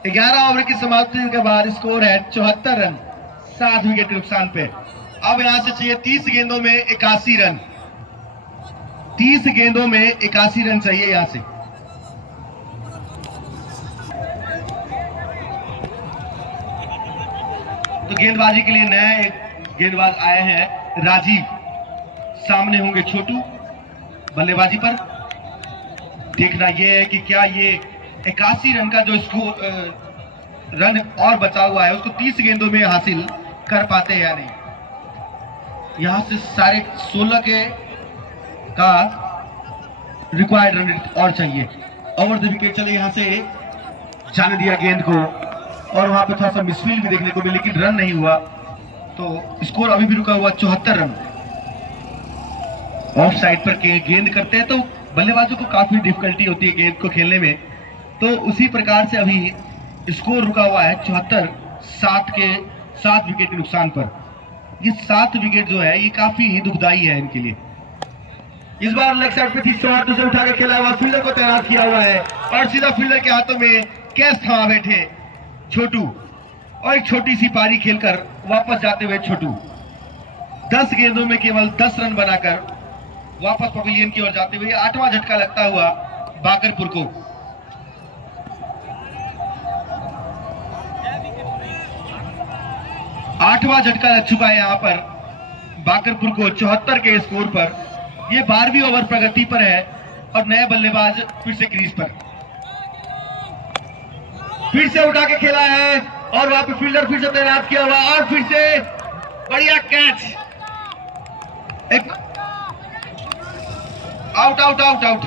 11 ओवर की समाप्ति के बाद स्कोर है 74 रन 7 विकेट के नुकसान पे। अब यहां से चाहिए 30 गेंदों में 81 रन। 30 गेंदों में 81 रन चाहिए यहां से। तो गेंदबाजी के लिए नए गेंदबाज आए हैं राजीव, सामने होंगे छोटू बल्लेबाजी पर। देखना यह है कि क्या ये 81 रन का जो स्कोर रन और बचा हुआ है उसको 30 गेंदों में हासिल कर पाते हैं या नहीं। यहां से सारे 16 के का रिक्वायर्ड रन और चाहिए। ओवर द विकेट चले, यहां से जाने दिया गेंद को और वहां पे थोड़ा सा मिसफील्ड भी देखने को मिला, लेकिन रन नहीं हुआ। तो स्कोर अभी भी रुका हुआ 74 रन। ऑफ साइड पर गेंद करते हैं तो बल्लेबाजों को काफी डिफिकल्टी होती है गेंद को खेलने में। तो उसी प्रकार से अभी स्कोर रुका हुआ है 74 7 विकेट के नुकसान पर। ये 7 विकेट जो है ये काफी ही दुखदाई है इनके लिए। इस बार लेग साइड पे थी शॉट, उसे उठा के खेला हुआ, फील्डर को तैनात किया हुआ है और सीधा फील्डर के हाथों में कैच थमा बैठे छोटू और एक छोटी सी पारी खेलकर वापस जाते हुए छोटू 10 गेंदों में केवल 10 रन बनाकर वापस पवेलियन की ओर जाते हुए 8वां झटका लगता हुआ बाकरपुर को। आठवां झटका लग चुका है यहां पर बाकरपुर को 74 के स्कोर पर। ये 12वीं ओवर प्रगति पर है और नए बल्लेबाज फिर से क्रीज पर। फिर से उठा के खेला है और वहां पे फील्डर फिर से तैनात किया हुआ और फिर से बढ़िया कैच। एक आउट आउट आउट आउट,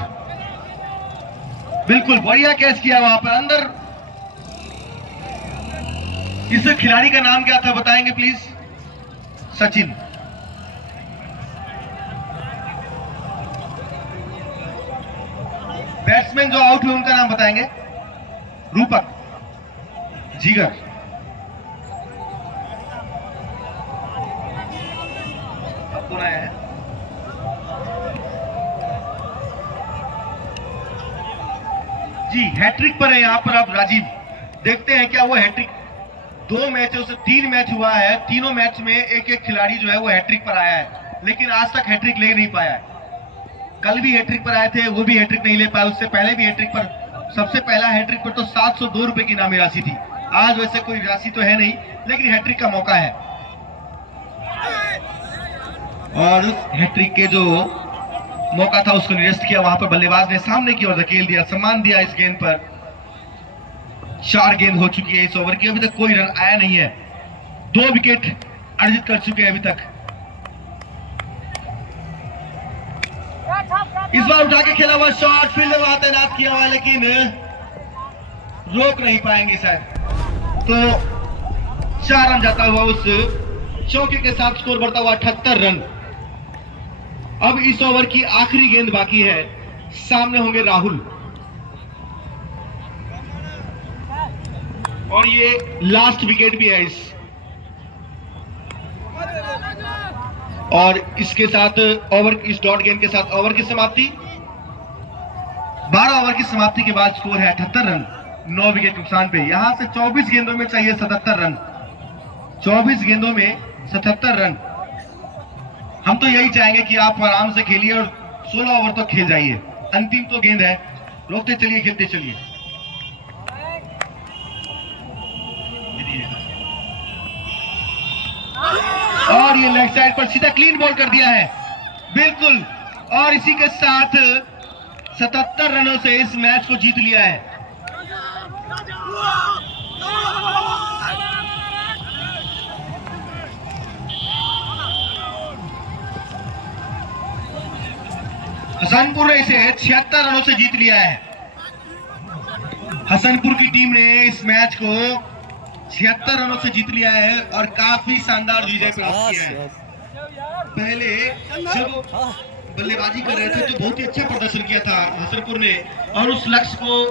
बिल्कुल बढ़िया कैच किया वहां पर अंदर। इस खिलाड़ी का नाम क्या था बताएंगे प्लीज? सचिन। बैट्समैन जो आउट हुए उनका नाम बताएंगे? रूपक, जिगर, कौन आया है? जी हैट्रिक पर है यहां पर। अब राजीव देखते हैं क्या वो हैट्रिक, 2 मैचों से 3 मैच हुआ है, तीनों मैच में एक एक खिलाड़ी जो है वो हैट्रिक पर आया है, लेकिन आज तक हैट्रिक ले नहीं पाया है। कल भी हैट्रिक पर आए थे, वो भी हैट्रिक नहीं ले पाए। उससे पहले भी हैट्रिक पर, सबसे पहला हैट्रिक पर तो 702 रुपए की इनामी राशि थी। आज वैसे कोई राशि तो है नहीं, लेकिन हैट्रिक का मौका है। और उस हैट्रिक के जो मौका था उसको निरस्त किया वहां पर बल्लेबाज ने, सामने की ओर धकेल दिया, सम्मान दिया इस गेंद पर। 4 गेंद हो चुकी है इस ओवर की, अभी तक कोई रन आया नहीं है। 2 विकेट अर्जित कर चुके हैं अभी तक। इस बार उठा के खेला हुआ शॉट, फील्डर वहां तैनात किया हुआ है लेकिन रोक नहीं पाएंगे शायद। तो 4 रन जाता हुआ उस चौके के साथ स्कोर बढ़ता हुआ 78 रन। अब इस ओवर की आखिरी गेंद बाकी है, सामने होंगे राहुल और ये लास्ट विकेट भी है इस, और इसके साथ ओवर, इस डॉट गेंद के साथ ओवर की समाप्ति। 12 ओवर की समाप्ति के बाद स्कोर है 78 रन 9 विकेट नुकसान पे। यहां से 24 गेंदों में चाहिए 77 रन। 24 गेंदों में 77 रन। हम तो यही चाहेंगे कि आप आराम से खेलिए और 16 ओवर तक खेल जाइए। अंतिम तो गेंद है, रोकते चलिए, खेलते चलिए। और ये लेग साइड पर सीधा क्लीन बॉल कर दिया है, बिल्कुल। और इसी के साथ 77 रनों से इस मैच को जीत लिया है। हसनपुर ने इसे 76 रनों से जीत लिया है। हसनपुर की टीम ने इस मैच को 76 रनों से जीत लिया है और काफी शानदार विजय प्राप्त किया है। पहले जब बल्लेबाजी कर रहे थे तो बहुत ही अच्छा प्रदर्शन किया था हसनपुर ने, और उस लक्ष्य को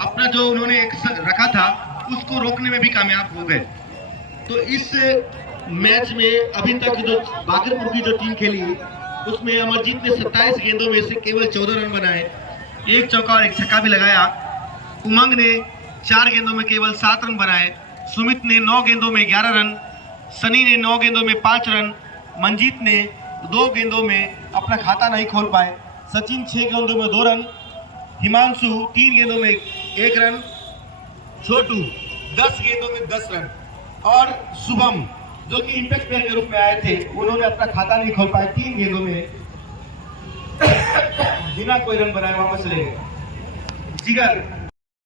अपना जो उन्होंने एक रखा था उसको रोकने में भी कामयाब हो गए। तो इस मैच में अभी तक जो बाकरपुर की जो टीम खेली उसमें अमरजीत ने 27 गेंदों में से केवल 14 रन बनाए एक चौका और एक छक्का भी लगाया। उमंग ने 4 गेंदों में केवल 7 रन बनाए। सुमित ने 9 गेंदों में 11 रन, सनी ने 9 गेंदों में 5 रन, मंजीत ने 2 गेंदों में अपना खाता नहीं खोल पाए। सचिन 6 गेंदों में 2 रन, हिमांशु 3 गेंदों में 1 रन, छोटू 10 गेंदों में 10 रन और शुभम जो कि इंपैक्ट प्लेयर के रूप में आए थे उन्होंने अपना खाता नहीं खोल पाए। 3 गेंदों में बिना कोई रन बनाए वापस चले गए। जिगर